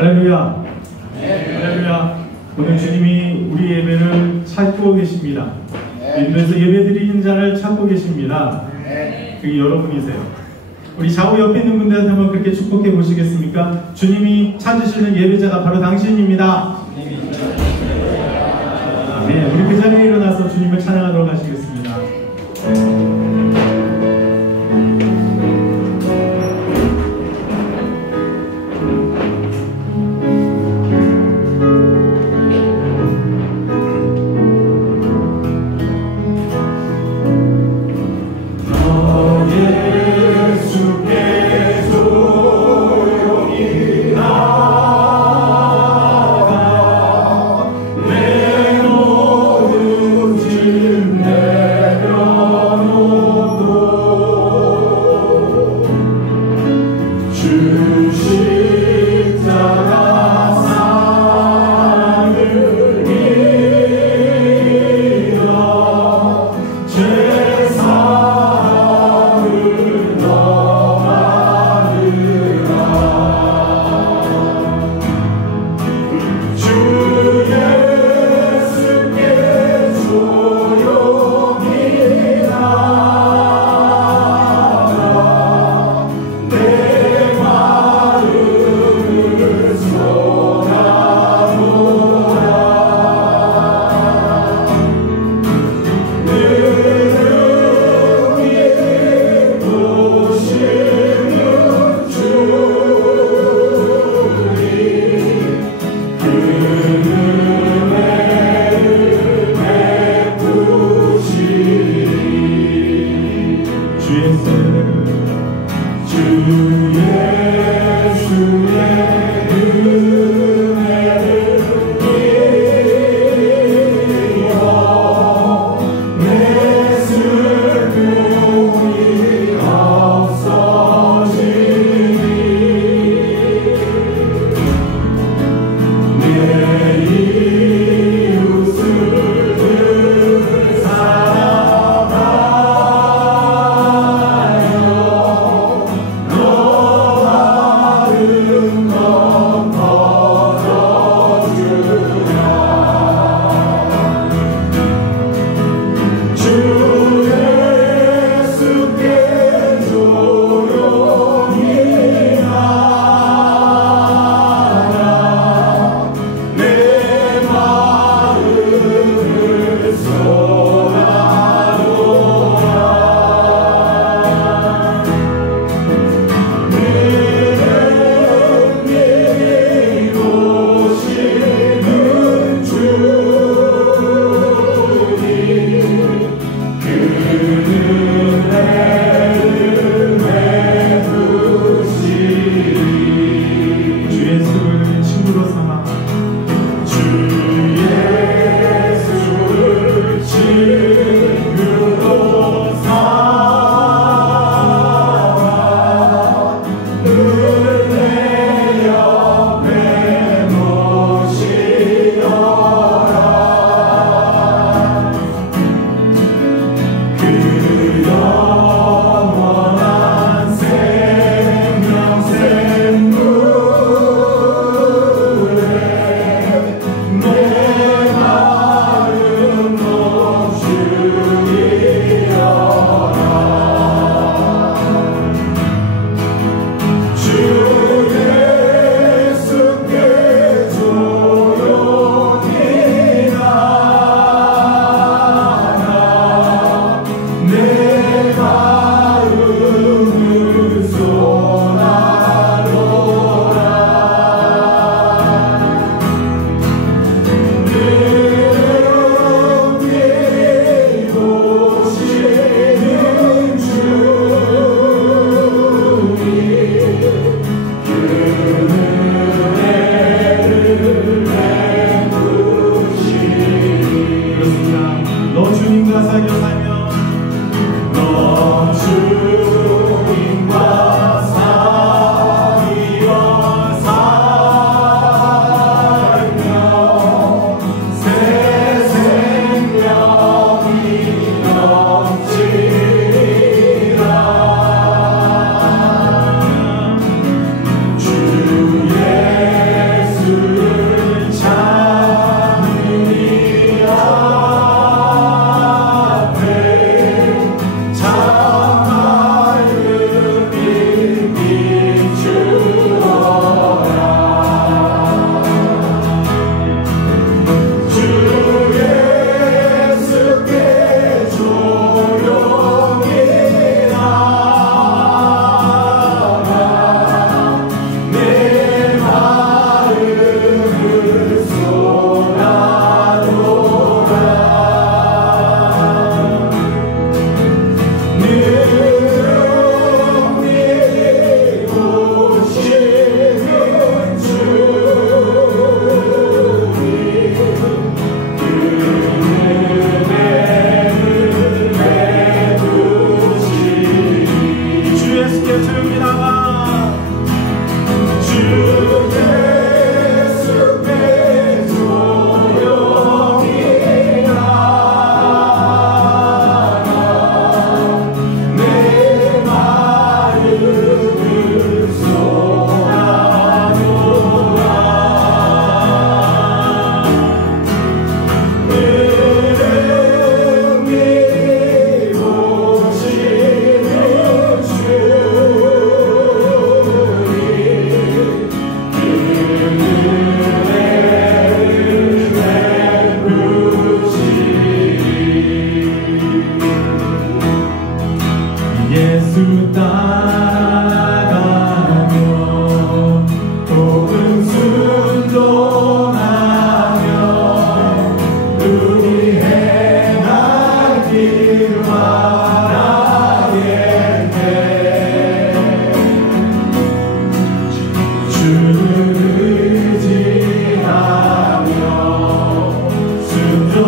할렐루야. 할렐루야. 오늘 주님이 우리 예배를 찾고 계십니다. 인도에서 예배드리는 자를 찾고 계십니다. 그게 여러분이세요. 우리 좌우 옆에 있는 분들한테 한번 그렇게 축복해 보시겠습니까? 주님이 찾으시는 예배자가 바로 당신입니다. 네, 우리 그 자리에 일어나서 주님을 찬양하도록 하시겠습니다. 내 모든 짐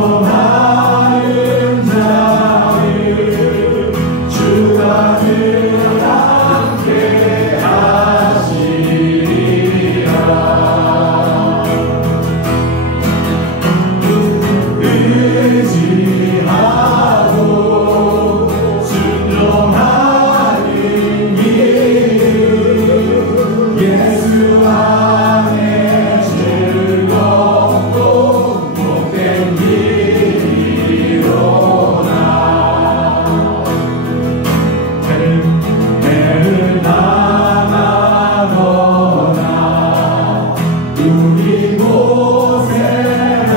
순종하는 자를 주가 늘 함께 하시리라. 의지하고 순종하는 길 예수 안에 즐겁고 복된 길이로다. 해를 나가거나 우리 곳에 날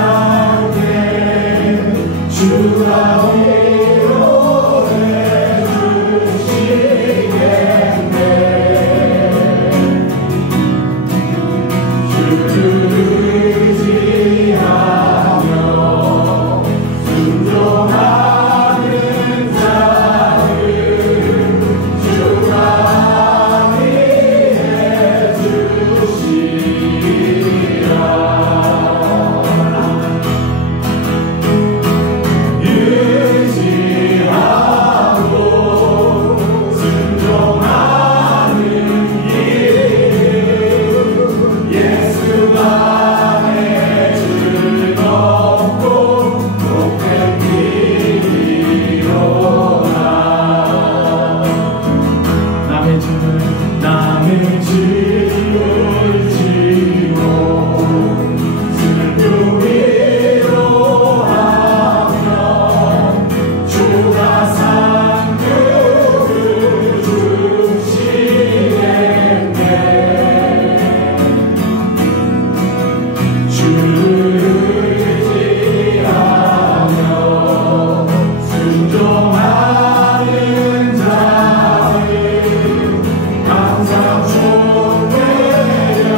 주가 위로해 주시겠네. 주를 의지하며 순종하는 자를 주가 위해 주시리라. 의지하고 순종하는 길 예수 안에 즐겁고 복된 길이로다. 남의 짐을 지고 슬픔 위로하며 주가 상급을 주시겠네. 주를 의지하며 순종하는 자를 항상 존대하여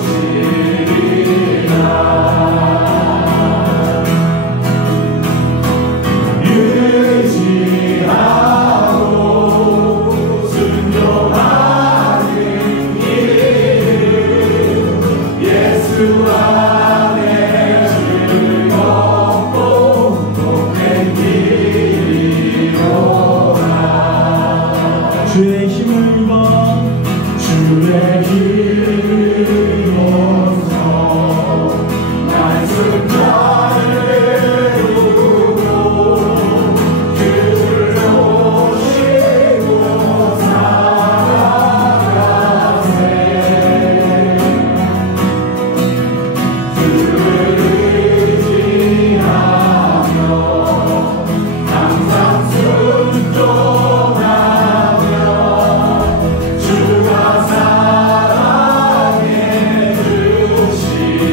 주시리라. 의지하고 순종하는 길 예수 안에 즐겁고 복된 길이로다. 주의 힘을 입어 주의 힘을 입어서 날 승자를 이루고 그를 모시고 살아가세. 주를 의지하며 항상 순종하며 주가 사랑해 주시리라.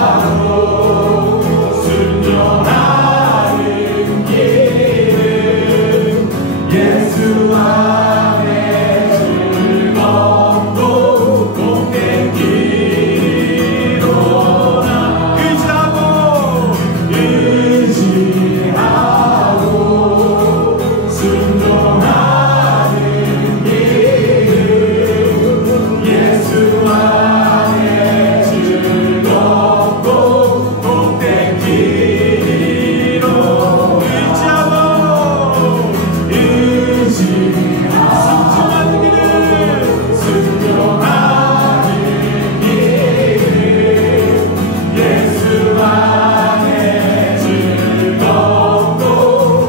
의지하고 순종하는 길은 예수 안에 즐겁고 복된 길이로다. 의지하고 순종하는 길은 예수 안에 즐겁고 복된 길이로. 순종하는 길은 순종하는 길은 예수 안에 즐겁고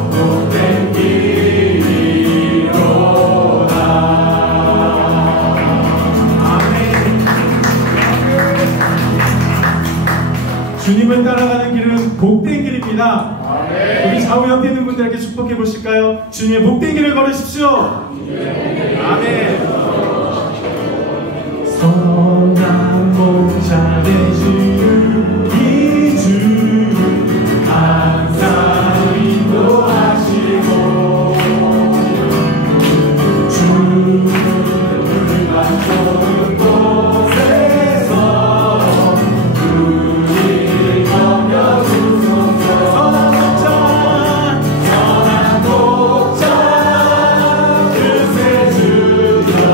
복된 길이로다. 아멘. 주님을 따라가는 길은 복된 길입니다. 우리 좌우 옆에 있는 분들에게 축복해 보실까요? 주님의 복된 길을 걸으십시오. 아멘. 선한 목자 되시는 이 주 항상 인도하시고 주를 맞춰는 곳에서 우리를 섬겨주소서. 선한 목자 그새 주여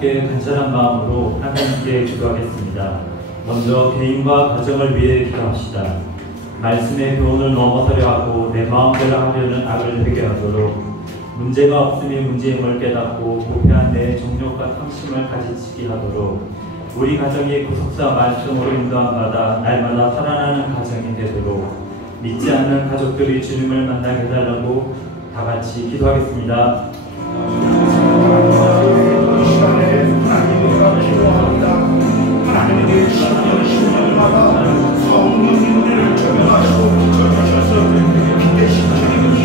함께 간절한 마음으로 하나님께 기도하겠습니다. 먼저 개인과 가정을 위해 기도합시다. 말씀의 교훈을 넘어서려 하고 내 마음대로 하려는 악을 회개하도록, 문제가 없음이 문제임을 깨닫고 부패한 내 정욕과 탐심을 가지치게 하도록, 우리 가정이 구속사 말씀으로 인도함받아 날마다 살아나는 가정이 되도록, 믿지 않는 가족들이 주님을 만나게 해달라고 다 같이 기도하겠습니다. 하나님께 신령마다 성령님 우리를 조명하시고 지켜주셔서 빛의 신령님이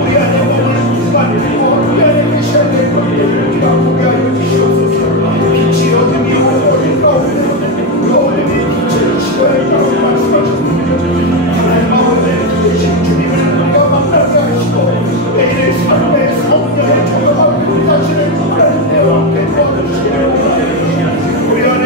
우리 안에 몸을 구간이고 우리 안에 계셔야 될 것들을 우리가 보게 하여 주시옵소서. 빛이 어둠이 어둠이 어둠이 빛을 치러야 한다고 말씀하셨습니다. 하나님 가운데 계신 주님을 우리가 만나게 하시고 매일의 삶에 성령의 조명하고 우리 자신을 하나님 내 앞에 도와주시기를 원합니다. 우리 안에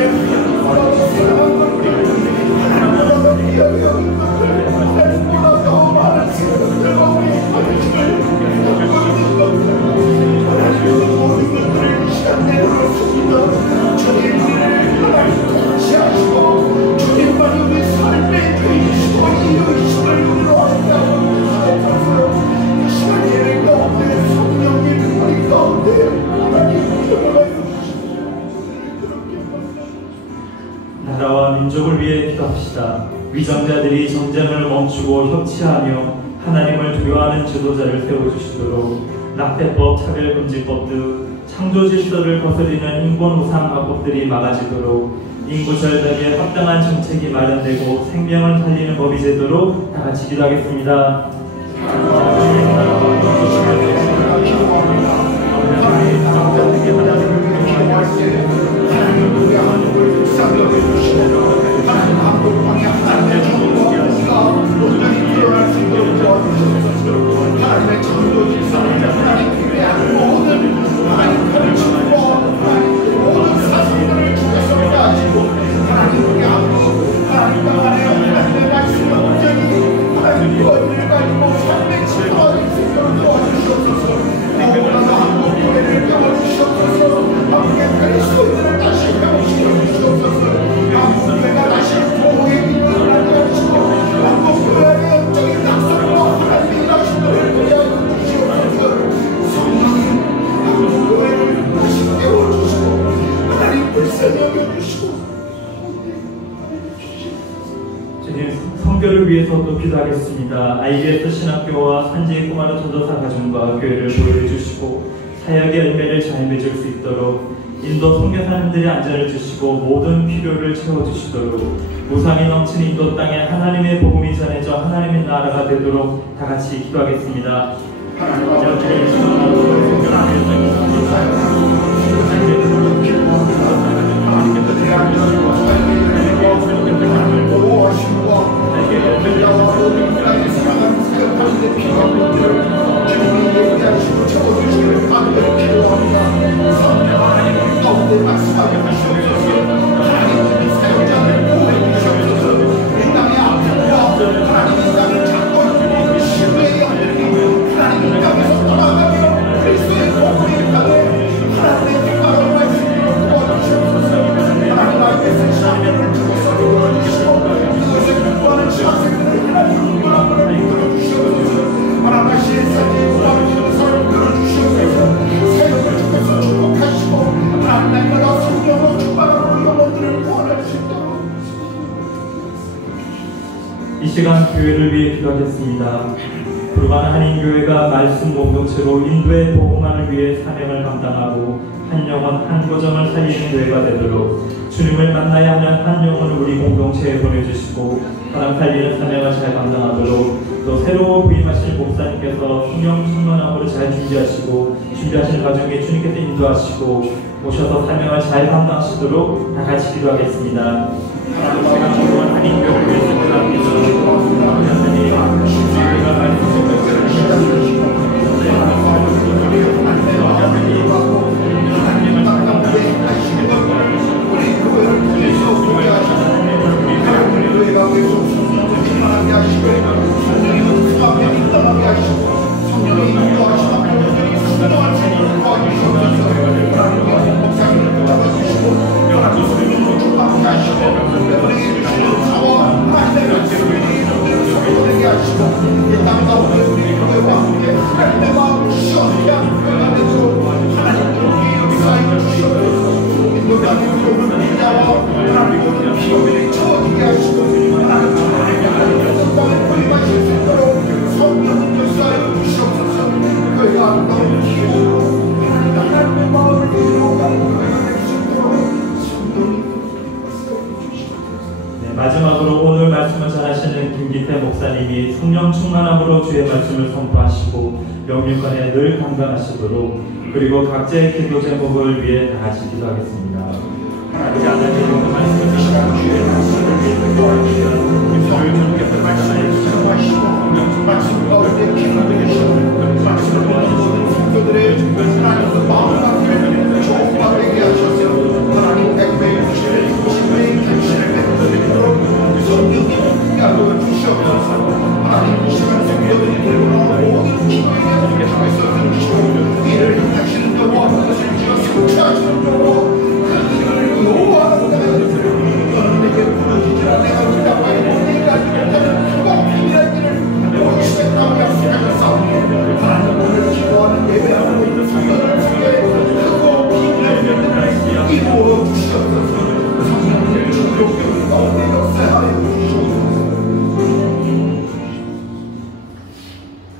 나라와 민족을 위해 기도합시다. 위정자들이 전쟁을 멈추고 협치하며 하나님을 두려워하는 지도자를 세워주시도록, 낙태법, 차별금지법 등 창조 질서를 거스리는 인권 우상화법들이 막아지도록, 인구 절벽에 합당한 정책이 마련되고 생명을 살리는 법이 되도록 다 같이 기도하겠습니다. 성교를 위해서도 기도하겠습니다. IBS 신학교와 산지 꼬마르 전도사 가정과 교회를 보호해 주시고 사역의 열매를 잘 맺을 수 있도록, 인도 선교사님들의 안전을 주시고 모든 필요를 채워주시도록, 우상이 넘치는 인도 땅에 하나님의 복음이 전해져 하나님의 나라가 되도록 다 같이 기도하겠습니다. 이 시간 교회를 위해 기도하겠습니다. 부르반 한인교회가 말씀 공동체로 인도의 복음만을 위해 사명을 감당하고 한 영혼 한 고정을 살리는 교회가 되도록, 주님을 만나야 하는 한 영혼을 우리 공동체에 보내주시고 사람 살리는 사명을 잘 감당하도록, 또 새로 부임하실 목사님께서 성령 충만함으로 잘 준비하신 과정에 주님께서 인도하시고 오셔서 사명을 잘 감당하시도록 다 같이 기도하겠습니다. 제가 부르반 한인교회를 위해서 기도합니다. 성령이 인도하시고 기업을 채워지게 하시고 하나님 하나님 땅을 뿌리마실 수 있도록 성령을 역사하여 주시옵소서. 그 아름다운 기회로 하나님의 마음을 이루어가고 그가 수 있도록 성령이 역사하여 주시옵소서. 네, 마지막으로 오늘 말씀을 전하시는 김기태 목사님이 성령 충만함으로 주의 말씀을 선포하시고 영육간에 늘 강건하시도록 그리고 각자의 기도 제목을 위해 다 같이 기도하겠습니다. 하나님 하나님의 말씀을 시간 주의 말씀을 도와주시는 저를 주님께서 말씀을 사용하시고 말씀 가운데 기도되게 하시고 말씀을 도와주시는 성도들의 하나님의 마음을 바뀌는 좋은 바 되게 하셔서 하나님 백배의 주시는 90배의 결실을 맺도록 성령님 야로 주시옵소서. 하나님 이 시간 성도들이 들고 나온 모든 기도에 하나님께서 주시고 이를 행하시는 자와 그것을 지어 성취하시는 자와 그 일을 요구하는 자가 내게 부러지지라. 내가 기다하여 내가 기다하는 크고 비밀한 일을 보이시겠다고 약속하셨사오니 하나님 오늘 기도하는 예배하고 있는 성도들 중에 크고 비밀한 일을 이루어 주시옵소서. 성령의 주요 가운데 역사하여 주시옵소서.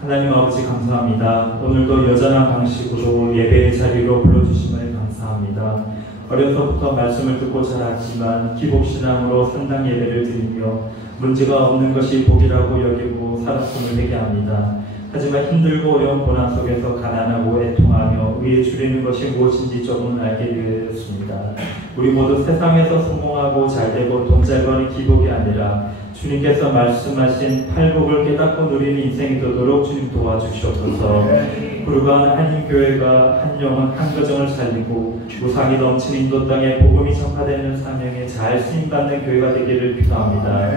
하나님 아버지 감사합니다. 오늘도 여전한 방식으로 예배의 자리로 불러주심을 감사합니다. 어려서부터 말씀을 듣고 자랐지만 기복신앙으로 산당 예배를 드리며 문제가 없는 것이 복이라고 여기고 살았음을 회개합니다. 하지만 힘들고 어려운 고난 속에서 가난하고 애통하며 의에 줄이는 것이 무엇인지 조금 알게 되었습니다. 우리 모두 세상에서 성공하고 잘되고 돈 잘 버는 기복이 아니라 주님께서 말씀하신 팔복을 깨닫고 누리는 인생이 되도록 주님 도와주시옵소서. 부르간 한인교회가 한 영혼 한 가정을 살리고 무상이 넘치는 인도 땅에 복음이 전파되는 사명에 잘 쓰임받는 교회가 되기를 기도합니다.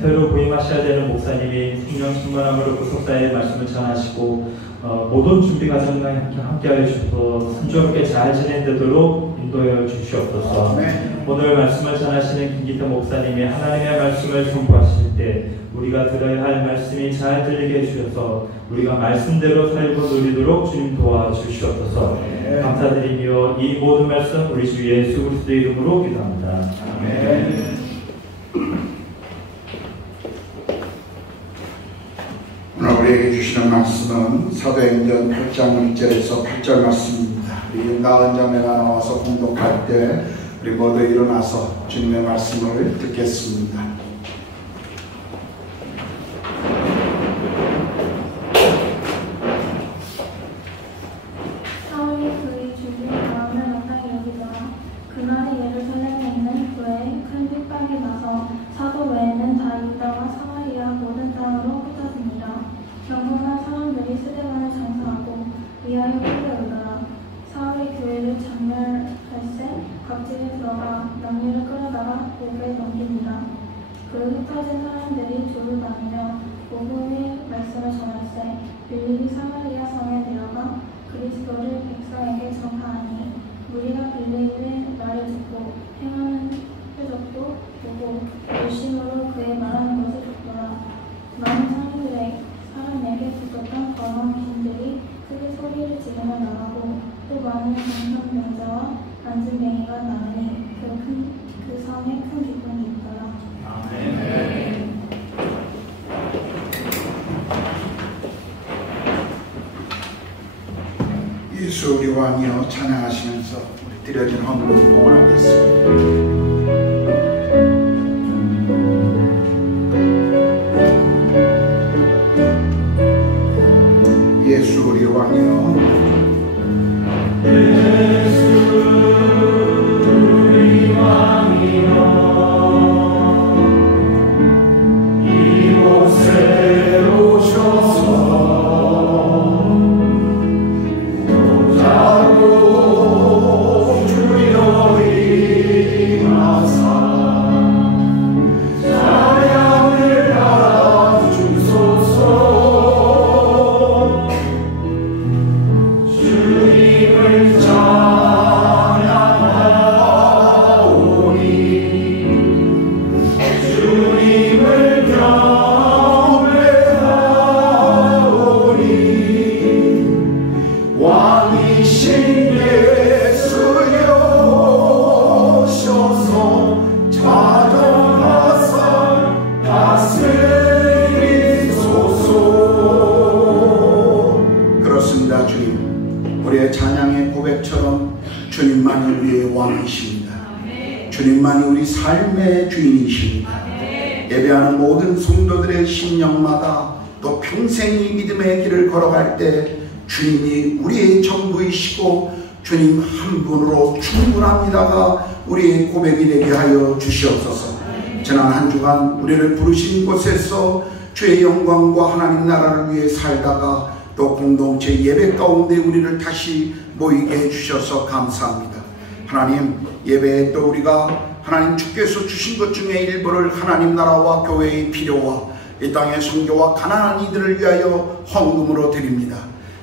새로 부임하셔야 되는 목사님이 성령 충만함으로 구속사의 말씀을 전하시고 모든 준비 과정과 함께하여 주셔서 순조롭게 잘 진행되도록 인도하여 주시옵소서. 오늘 말씀을 전하시는 김기태 목사님이 하나님의 말씀을 선포하실 때 우리가 들어야 할 말씀이 잘 들리게 해주셔서 우리가 말씀대로 살고 누리도록 주님 도와주시옵소서. 감사드리며 이 모든 말씀 우리 주 예수 그리스도의 이름으로 기도합니다. 아멘. 오늘 우리에게 주시는 말씀은 사도행전 8장 1절에서 8절 말씀입니다. 우리 나은 자매가 나와서 공독할 때 우리 모두 일어나서 주님의 말씀을 듣겠습니다. 사울이 그의 주님 마음을 마땅히 여기자 그날이 예루살렘에 있는 교회에 큰 핍박이 나서 사도 외에는 다 유다와 사마리아 모든 땅으로 흩어집니다. 경건한 사람들이 스데반을 장사하고 위하여 끌려오더라. 사울이 교회를 장멸할세 각지에 들어가 남녀를 끌어다가 목에 넘깁니다. 그 흩어진 사람들이 조를 나누며 복음의 말씀을 전할세 빌립이 사마리아 성에 내려가 그리스도를 백성에게 전파하니 무리가 빌립의 말을 듣고 행하는 표적도 보고 열심으로 그의 말하는 것을 듣더라. 많은 사람에게 붙었던 거룩한 귀신들이 크게 소리를 지르며 나가고 또 많은 정신병자와 안진뱅이가 나으니 그 성에 큰 기쁨이 있더라. 아멘. 예수 우리 왕이여 찬양하시면서 우리 드려진 헌금 봉헌하겠습니다. 예수 우리 왕이여 예수 우리 왕이여 이곳에 오셔서 도자로 주여 주님만이 우리 삶의 주인이십니다. 예배하는 모든 성도들의 심령마다 또 평생이 믿음의 길을 걸어갈 때 주님이 우리의 전부이시고 주님 한 분으로 충분합니다가 우리의 고백이 되게 하여 주시옵소서. 지난 한 주간 우리를 부르신 곳에서 주의 영광과 하나님 나라를 위해 살다가 또 공동체 예배 가운데 우리를 다시 모이게 해주셔서 감사합니다. 하나님, 예배에 또 우리가 하나님 주께서 주신 것 중에 일부를 하나님 나라와 교회의 필요와 이 땅의 선교와 가난한 이들을 위하여 헌금으로 드립니다.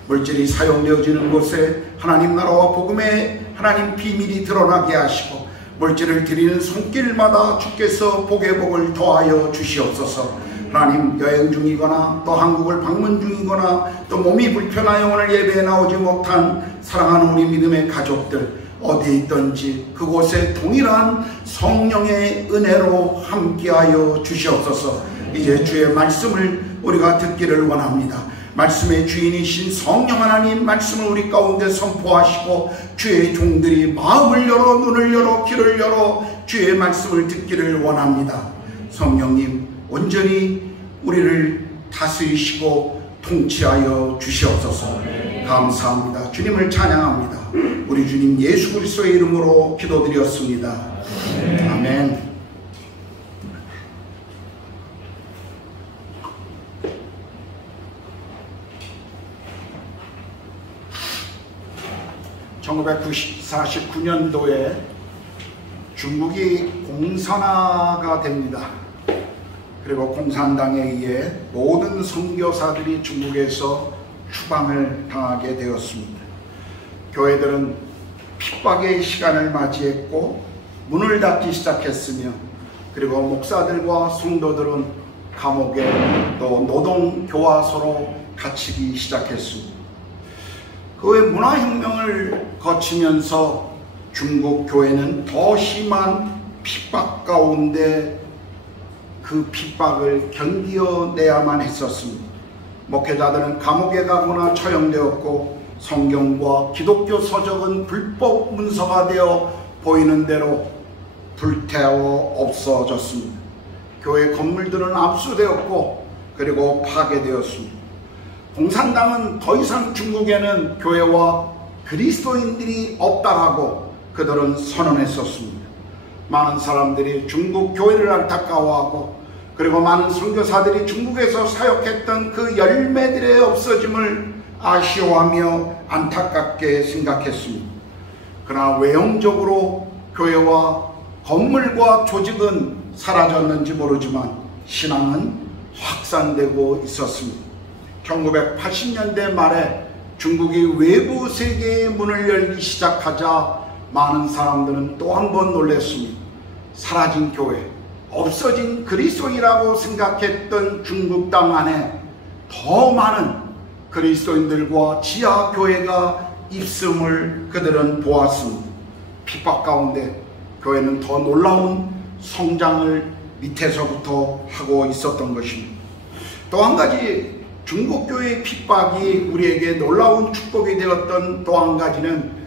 물질이 사용되어지는 곳에 하나님 나라와 복음의 하나님 비밀이 드러나게 하시고 물질을 드리는 손길마다 주께서 복의 복을 더하여 주시옵소서. 하나님, 여행 중이거나 또 한국을 방문 중이거나 또 몸이 불편하여 오늘 예배에 나오지 못한 사랑하는 우리 믿음의 가족들 어디에 있든지 그곳에 동일한 성령의 은혜로 함께하여 주시옵소서. 이제 주의 말씀을 우리가 듣기를 원합니다. 말씀의 주인이신 성령 하나님 말씀을 우리 가운데 선포하시고 주의 종들이 마음을 열어 눈을 열어 귀를 열어 주의 말씀을 듣기를 원합니다. 성령님, 온전히 우리를 다스리시고 통치하여 주시옵소서. 감사합니다. 주님을 찬양합니다. 우리 주님 예수 그리스도의 이름으로 기도드렸습니다. 아멘. (1949년도에) 중국이 공산화가 됩니다. 그리고 공산당에 의해 모든 선교사들이 중국에서 추방을 당하게 되었습니다. 교회들은 핍박의 시간을 맞이했고 문을 닫기 시작했으며 그리고 목사들과 성도들은 감옥에 또 노동교화소로 갇히기 시작했습니다. 그 후에 문화혁명을 거치면서 중국 교회는 더 심한 핍박 가운데 그 핍박을 견디어내야만 했었습니다. 목회자들은 감옥에 가거나 처형되었고 성경과 기독교 서적은 불법 문서가 되어 보이는 대로 불태워 없어졌습니다. 교회 건물들은 압수되었고 그리고 파괴되었습니다. 공산당은 더 이상 중국에는 교회와 그리스도인들이 없다라고 그들은 선언했었습니다. 많은 사람들이 중국 교회를 안타까워하고 그리고 많은 선교사들이 중국에서 사역했던 그 열매들의 없어짐을 아쉬워하며 안타깝게 생각했습니다. 그러나 외형적으로 교회와 건물과 조직은 사라졌는지 모르지만 신앙은 확산되고 있었습니다. 1980년대 말에 중국이 외부 세계의 문을 열기 시작하자 많은 사람들은 또 한 번 놀랐습니다. 사라진 교회, 없어진 그리스도인이라고 생각했던 중국 땅 안에 더 많은 그리스도인들과 지하 교회가 있음을 그들은 보았습니다. 핍박 가운데 교회는 더 놀라운 성장을 밑에서부터 하고 있었던 것입니다. 또 한 가지 중국 교회의 핍박이 우리에게 놀라운 축복이 되었던 또 한 가지는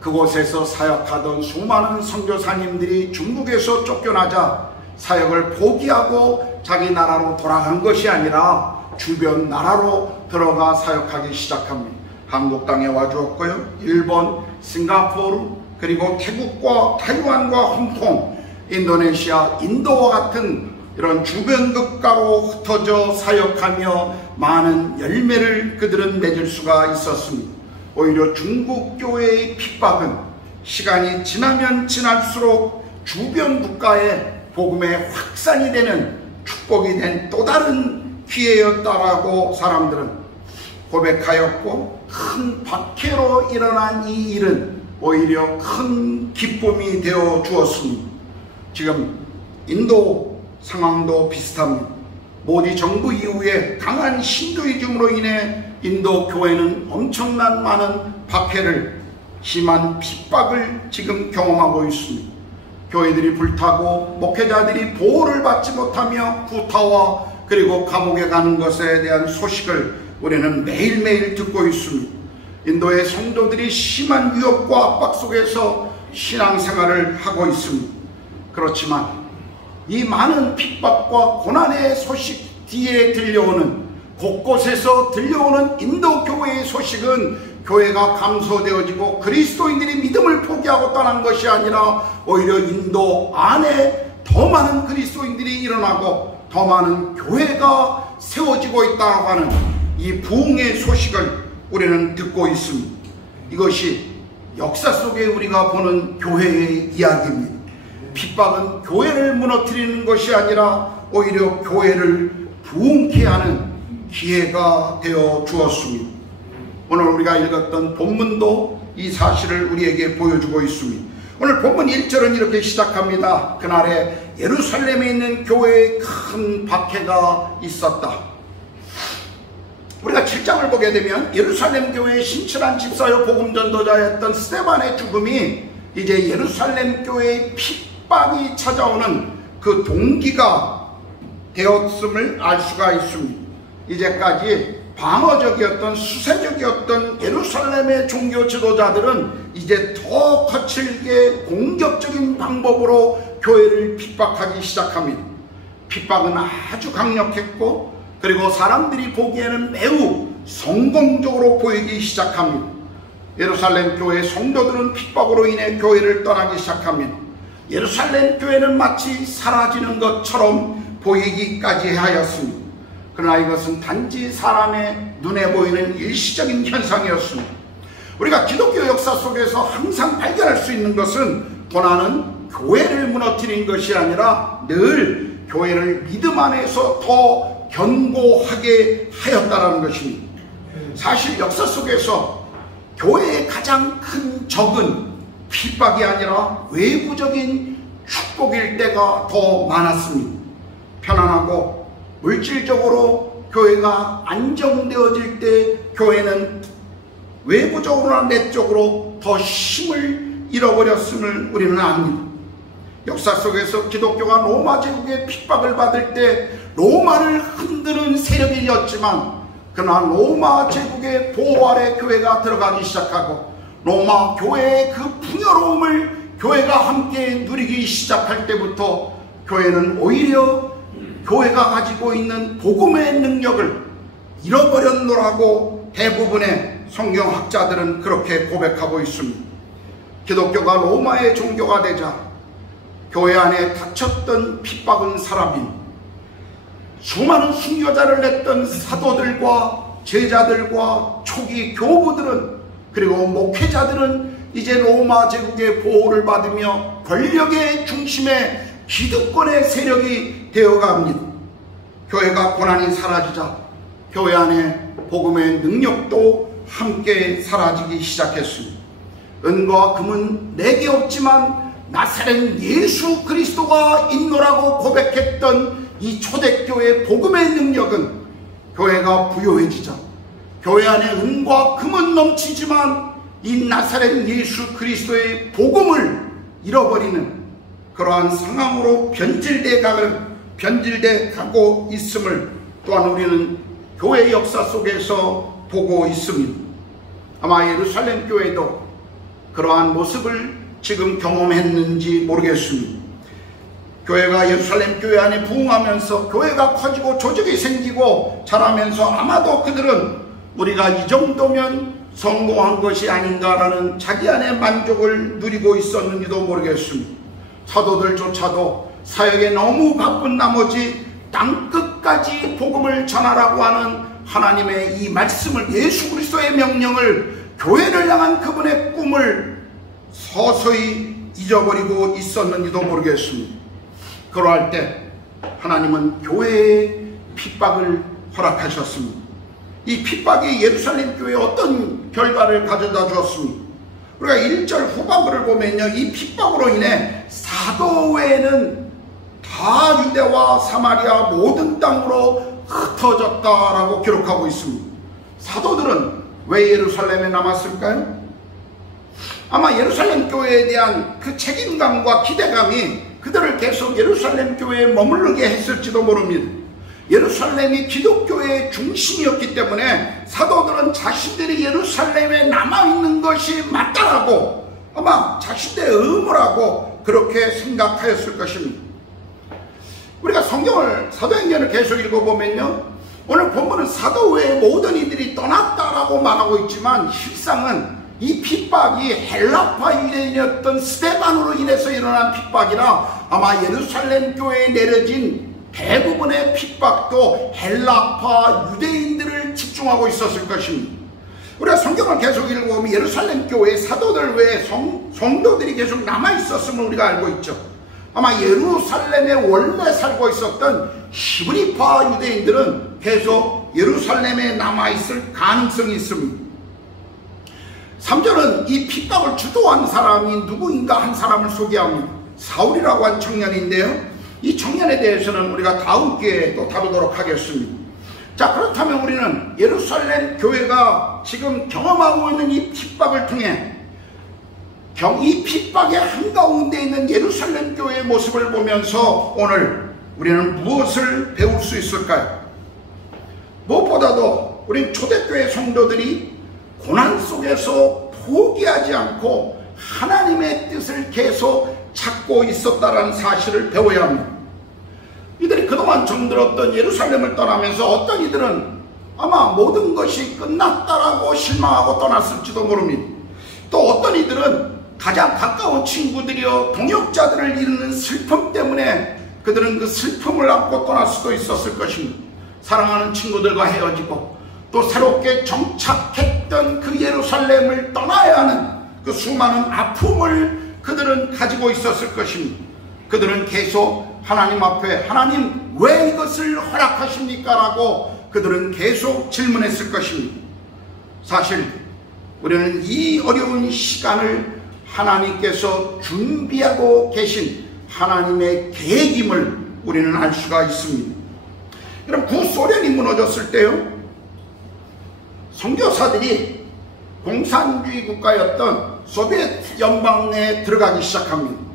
그곳에서 사역하던 수많은 선교사님들이 중국에서 쫓겨나자 사역을 포기하고 자기 나라로 돌아간 것이 아니라 주변 나라로 들어가 사역하기 시작합니다. 한국 땅에 와주었고요. 일본, 싱가포르, 그리고 태국과 타이완과 홍콩, 인도네시아, 인도와 같은 이런 주변 국가로 흩어져 사역하며 많은 열매를 그들은 맺을 수가 있었습니다. 오히려 중국 교회의 핍박은 시간이 지나면 지날수록 주변 국가의 복음의 확산이 되는 축복이 된 또 다른 기회였다라고 사람들은 고백하였고, 큰 박해로 일어난 이 일은 오히려 큰 기쁨이 되어 주었습니다. 지금 인도 상황도 비슷합니다. 모디 정부 이후에 강한 신두이즘으로 인해 인도 교회는 엄청난 많은 박해를, 심한 핍박을 지금 경험하고 있습니다. 교회들이 불타고 목회자들이 보호를 받지 못하며 구타와 그리고 감옥에 가는 것에 대한 소식을 우리는 매일매일 듣고 있습니다. 인도의 성도들이 심한 위협과 압박 속에서 신앙생활을 하고 있습니다. 그렇지만 이 많은 핍박과 고난의 소식 뒤에 들려오는, 곳곳에서 들려오는 인도 교회의 소식은 교회가 감소되어지고 그리스도인들이 믿음을 포기하고 떠난 것이 아니라 오히려 인도 안에 더 많은 그리스도인들이 일어나고 더 많은 교회가 세워지고 있다고 하는 이 부흥의 소식을 우리는 듣고 있습니다. 이것이 역사 속에 우리가 보는 교회의 이야기입니다. 핍박은 교회를 무너뜨리는 것이 아니라 오히려 교회를 부흥케 하는 기회가 되어 주었습니다. 오늘 우리가 읽었던 본문도 이 사실을 우리에게 보여주고 있습니다. 오늘 본문 1절은 이렇게 시작합니다. 그날에 예루살렘에 있는 교회에 큰 박해가 있었다. 우리가 7장을 보게 되면 예루살렘 교회의 신실한 집사요 복음 전도자였던 스데반의 죽음이 이제 예루살렘 교회의 핍박이 찾아오는 그 동기가 되었음을 알 수가 있습니다. 이제까지 방어적이었던, 수세적이었던 예루살렘의 종교 지도자들은 이제 더 거칠게 공격적인 방법으로 교회를 핍박하기 시작합니다. 핍박은 아주 강력했고, 그리고 사람들이 보기에는 매우 성공적으로 보이기 시작합니다. 예루살렘 교회 성도들은 핍박으로 인해 교회를 떠나기 시작합니다. 예루살렘 교회는 마치 사라지는 것처럼 보이기까지 하였습니다. 그러나 이것은 단지 사람의 눈에 보이는 일시적인 현상이었습니다. 우리가 기독교 역사 속에서 항상 발견할 수 있는 것은 고난은 교회를 무너뜨린 것이 아니라 늘 교회를 믿음 안에서 더 견고하게 하였다는 것입니다. 사실 역사 속에서 교회의 가장 큰 적은 핍박이 아니라 외부적인 축복일 때가 더 많았습니다. 편안하고 물질적으로 교회가 안정되어질 때 교회는 외부적으로나 내적으로 더 힘을 잃어버렸음을 우리는 압니다. 역사 속에서 기독교가 로마 제국의 핍박을 받을 때 로마를 흔드는 세력이었지만, 그러나 로마 제국의 보호 아래 교회가 들어가기 시작하고 로마 교회의 그 풍요로움을 교회가 함께 누리기 시작할 때부터 교회는 오히려 교회가 가지고 있는 복음의 능력을 잃어버렸노라고 대부분의 성경학자들은 그렇게 고백하고 있습니다. 기독교가 로마의 종교가 되자 교회 안에 닫혔던 핍박은 사라진, 수많은 순교자를 냈던 사도들과 제자들과 초기 교부들은, 그리고 목회자들은 이제 로마 제국의 보호를 받으며 권력의 중심에 기득권의 세력이 되어갑니다. 교회가 고난이 사라지자 교회 안에 복음의 능력도 함께 사라지기 시작했습니다. 은과 금은 내게 없지만 나사렛 예수 그리스도가 있노라고 고백했던 이 초대교회의 복음의 능력은 교회가 부요해지자 교회 안에 은과 금은 넘치지만 이 나사렛 예수 그리스도의 복음을 잃어버리는 그러한 상황으로 변질돼 가고 있음을 또한 우리는 교회 역사 속에서 보고 있습니다. 아마 예루살렘 교회도 그러한 모습을 지금 경험했는지 모르겠습니다. 교회가 예루살렘 교회 안에 부흥하면서 교회가 커지고 조직이 생기고 자라면서 아마도 그들은 우리가 이 정도면 성공한 것이 아닌가라는 자기 안의 만족을 누리고 있었는지도 모르겠습니다. 사도들조차도 사역에 너무 바쁜 나머지 땅끝까지 복음을 전하라고 하는 하나님의 이 말씀을, 예수 그리스도의 명령을, 교회를 향한 그분의 꿈을 서서히 잊어버리고 있었는지도 모르겠습니다. 그러할 때 하나님은 교회의 핍박을 허락하셨습니다. 이 핍박이 예루살렘 교회에 어떤 결과를 가져다 주었습니까? 우리가 1절 후반부를 보면요, 이 핍박으로 인해 사도 외에는 다 유대와 사마리아 모든 땅으로 흩어졌다라고 기록하고 있습니다. 사도들은 왜 예루살렘에 남았을까요? 아마 예루살렘 교회에 대한 그 책임감과 기대감이 그들을 계속 예루살렘 교회에 머무르게 했을지도 모릅니다. 예루살렘이 기독교의 중심이었기 때문에 사도들은 자신들이 예루살렘에 남아있는 것이 맞다라고 아마 자신들의 의무라고 그렇게 생각하였을 것입니다. 우리가 성경을, 사도행전을 계속 읽어보면요, 오늘 본문은 사도 외의 모든 이들이 떠났다라고 말하고 있지만 실상은 이 핍박이 헬라파 유대인이었던 스데반으로 인해서 일어난 핍박이라 아마 예루살렘 교회에 내려진 대부분의 핍박도 헬라파 유대인들을 집중하고 있었을 것입니다. 우리가 성경을 계속 읽어보면 예루살렘 교회에 사도들 외에 성도들이 계속 남아있었음을 우리가 알고 있죠. 아마 예루살렘에 원래 살고 있었던 히브리파 유대인들은 계속 예루살렘에 남아있을 가능성이 있습니다. 3절은 이 핍박을 주도한 사람이 누구인가 한 사람을 소개합니다. 사울이라고 한 청년인데요, 이 청년에 대해서는 우리가 다음 기회에 또 다루도록 하겠습니다. 자, 그렇다면 우리는 예루살렘 교회가 지금 경험하고 있는 이 핍박을 통해 이 핍박의 한가운데 있는 예루살렘 교회의 모습을 보면서 오늘 우리는 무엇을 배울 수 있을까요? 무엇보다도 우리 초대교회 성도들이 고난 속에서 포기하지 않고 하나님의 뜻을 계속 찾고 있었다는 사실을 배워야 합니다. 이들이 그동안 정들었던 예루살렘을 떠나면서 어떤 이들은 아마 모든 것이 끝났다라고 실망하고 떠났을지도 모릅니다. 또 어떤 이들은 가장 가까운 친구들이여 동역자들을 잃는 슬픔 때문에 그들은 그 슬픔을 안고 떠날 수도 있었을 것입니다. 사랑하는 친구들과 헤어지고 또 새롭게 정착했던 그 예루살렘을 떠나야 하는 그 수많은 아픔을 그들은 가지고 있었을 것입니다. 그들은 계속 하나님 앞에 하나님 왜 이것을 허락하십니까? 라고 그들은 계속 질문했을 것입니다. 사실 우리는 이 어려운 시간을 하나님께서 준비하고 계신 하나님의 계획임을 우리는 알 수가 있습니다. 그럼 구소련이 무너졌을 때요, 선교사들이 공산주의 국가였던 소비에트 연방 내에 들어가기 시작합니다.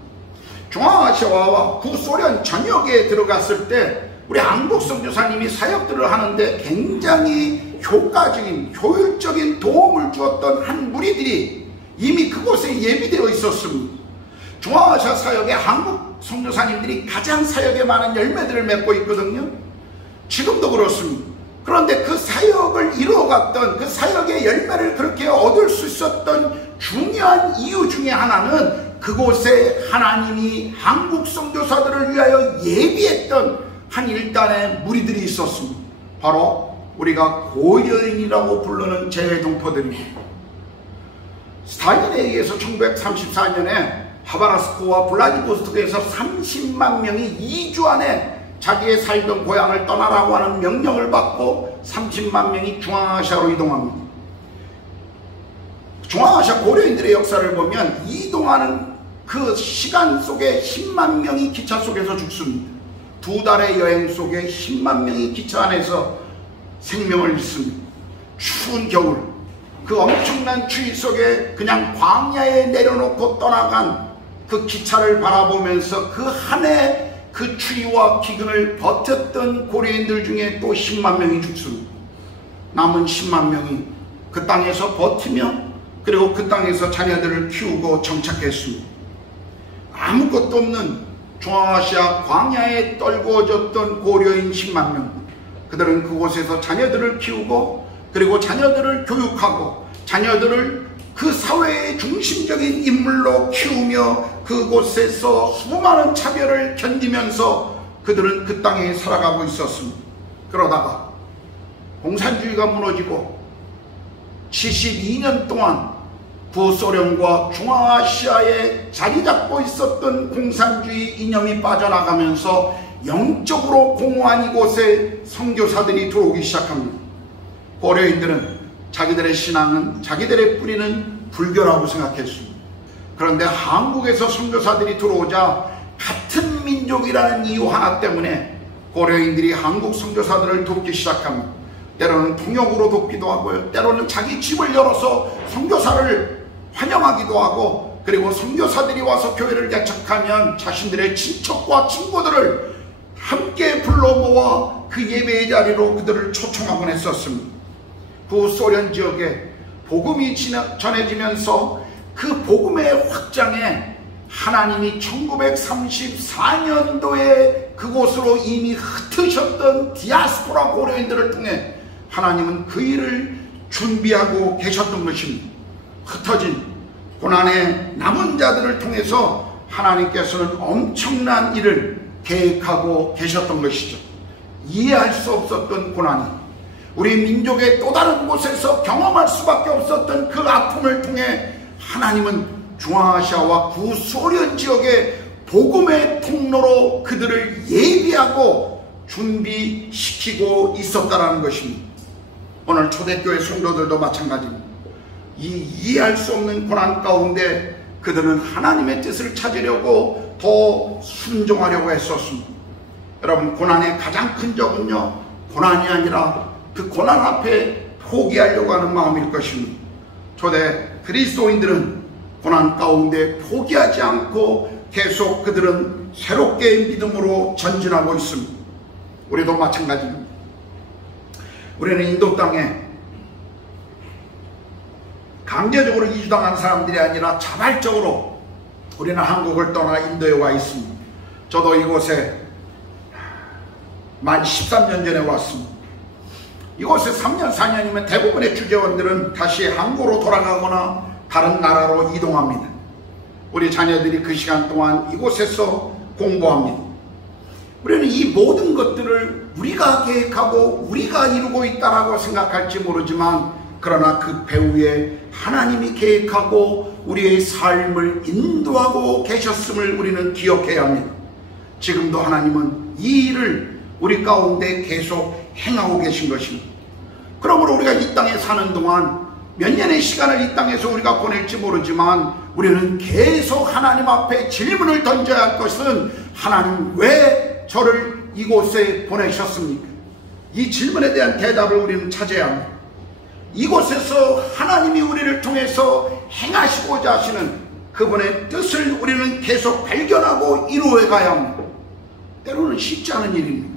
중앙아시아와 구소련 전역에 들어갔을 때 우리 한국 선교사님이 사역들을 하는데 굉장히 효과적인, 효율적인 도움을 주었던 한 무리들이 이미 그곳에 예비되어 있었습니다. 중앙아시아 사역에 한국 선교사님들이 가장 사역에 많은 열매들을 맺고 있거든요. 지금도 그렇습니다. 그런데 그 사역을 이루어갔던, 그 사역의 열매를 그렇게 얻을 수 있었던 중요한 이유 중에 하나는 그곳에 하나님이 한국 선교사들을 위하여 예비했던 한 일단의 무리들이 있었습니다. 바로 우리가 고려인이라고 부르는 재외동포들입니다. 스탈린에 의해서 1934년에 하바rovsk와 블라디보스토크에서 30만 명이 2주 안에 자기의 살던 고향을 떠나라고 하는 명령을 받고 30만 명이 중앙아시아로 이동합니다. 중앙아시아 고려인들의 역사를 보면 이동하는 그 시간 속에 10만 명이 기차 속에서 죽습니다. 2달의 여행 속에 10만 명이 기차 안에서 생명을 잃습니다. 추운 겨울, 그 엄청난 추위 속에 그냥 광야에 내려놓고 떠나간 그 기차를 바라보면서 그 한 해 그 추위와 기근을 버텼던 고려인들 중에 또 10만 명이 죽습니다. 남은 10만 명이 그 땅에서 버티며 그리고 그 땅에서 자녀들을 키우고 정착했습니다. 아무것도 없는 중앙아시아 광야에 떨구어졌던 고려인 10만 명, 그들은 그곳에서 자녀들을 키우고 그리고 자녀들을 교육하고 자녀들을 그 사회의 중심적인 인물로 키우며 그곳에서 수많은 차별을 견디면서 그들은 그 땅에 살아가고 있었습니다. 그러다가 공산주의가 무너지고 72년 동안 구소련과 중앙아시아에 자리 잡고 있었던 공산주의 이념이 빠져나가면서 영적으로 공허한 이곳에 선교사들이 들어오기 시작합니다. 고려인들은 자기들의 신앙은, 자기들의 뿌리는 불교라고 생각했습니다. 그런데 한국에서 선교사들이 들어오자 같은 민족이라는 이유 하나 때문에 고려인들이 한국 선교사들을 돕기 시작합니다. 때로는 통역으로 돕기도 하고요, 때로는 자기 집을 열어서 선교사를 환영하기도 하고, 그리고 선교사들이 와서 교회를 개척하면 자신들의 친척과 친구들을 함께 불러 모아 그 예배의 자리로 그들을 초청하곤 했었습니다. 구소련 지역에 복음이 전해지면서 그 복음의 확장에 하나님이 1934년도에 그곳으로 이미 흩으셨던 디아스포라 고려인들을 통해 하나님은 그 일을 준비하고 계셨던 것입니다. 흩어진 고난의 남은 자들을 통해서 하나님께서는 엄청난 일을 계획하고 계셨던 것이죠. 이해할 수 없었던 고난이 우리 민족의 또 다른 곳에서 경험할 수밖에 없었던 그 아픔을 통해 하나님은 중앙아시아와 구소련 지역의 복음의 통로로 그들을 예비하고 준비시키고 있었다는 것입니다. 오늘 초대교회 성도들도 마찬가지입니다. 이 이해할 수 없는 고난 가운데 그들은 하나님의 뜻을 찾으려고 더 순종하려고 했었습니다. 여러분, 고난의 가장 큰 적은요, 고난이 아니라 그 고난 앞에 포기하려고 하는 마음일 것입니다. 초대 그리스도인들은 고난 가운데 포기하지 않고 계속 그들은 새롭게 믿음으로 전진하고 있습니다. 우리도 마찬가지입니다. 우리는 인도 땅에 강제적으로 이주당한 사람들이 아니라 자발적으로 우리는 한국을 떠나 인도에 와 있습니다. 저도 이곳에 만 13년 전에 왔습니다. 이곳에 3년, 4년이면 대부분의 주재원들은 다시 한국으로 돌아가거나 다른 나라로 이동합니다. 우리 자녀들이 그 시간 동안 이곳에서 공부합니다. 우리는 이 모든 것들을 우리가 계획하고 우리가 이루고 있다라고 생각할지 모르지만, 그러나 그 배후에 하나님이 계획하고 우리의 삶을 인도하고 계셨음을 우리는 기억해야 합니다. 지금도 하나님은 이 일을 우리 가운데 계속 행하고 계신 것입니다. 그러므로 우리가 이 땅에 사는 동안 몇 년의 시간을 이 땅에서 우리가 보낼지 모르지만, 우리는 계속 하나님 앞에 질문을 던져야 할 것은, 하나님 왜 저를 이곳에 보내셨습니까? 이 질문에 대한 대답을 우리는 찾아야 합니다. 이곳에서 하나님이 우리를 통해서 행하시고자 하시는 그분의 뜻을 우리는 계속 발견하고 이루어 가야 합니다. 때로는 쉽지 않은 일입니다.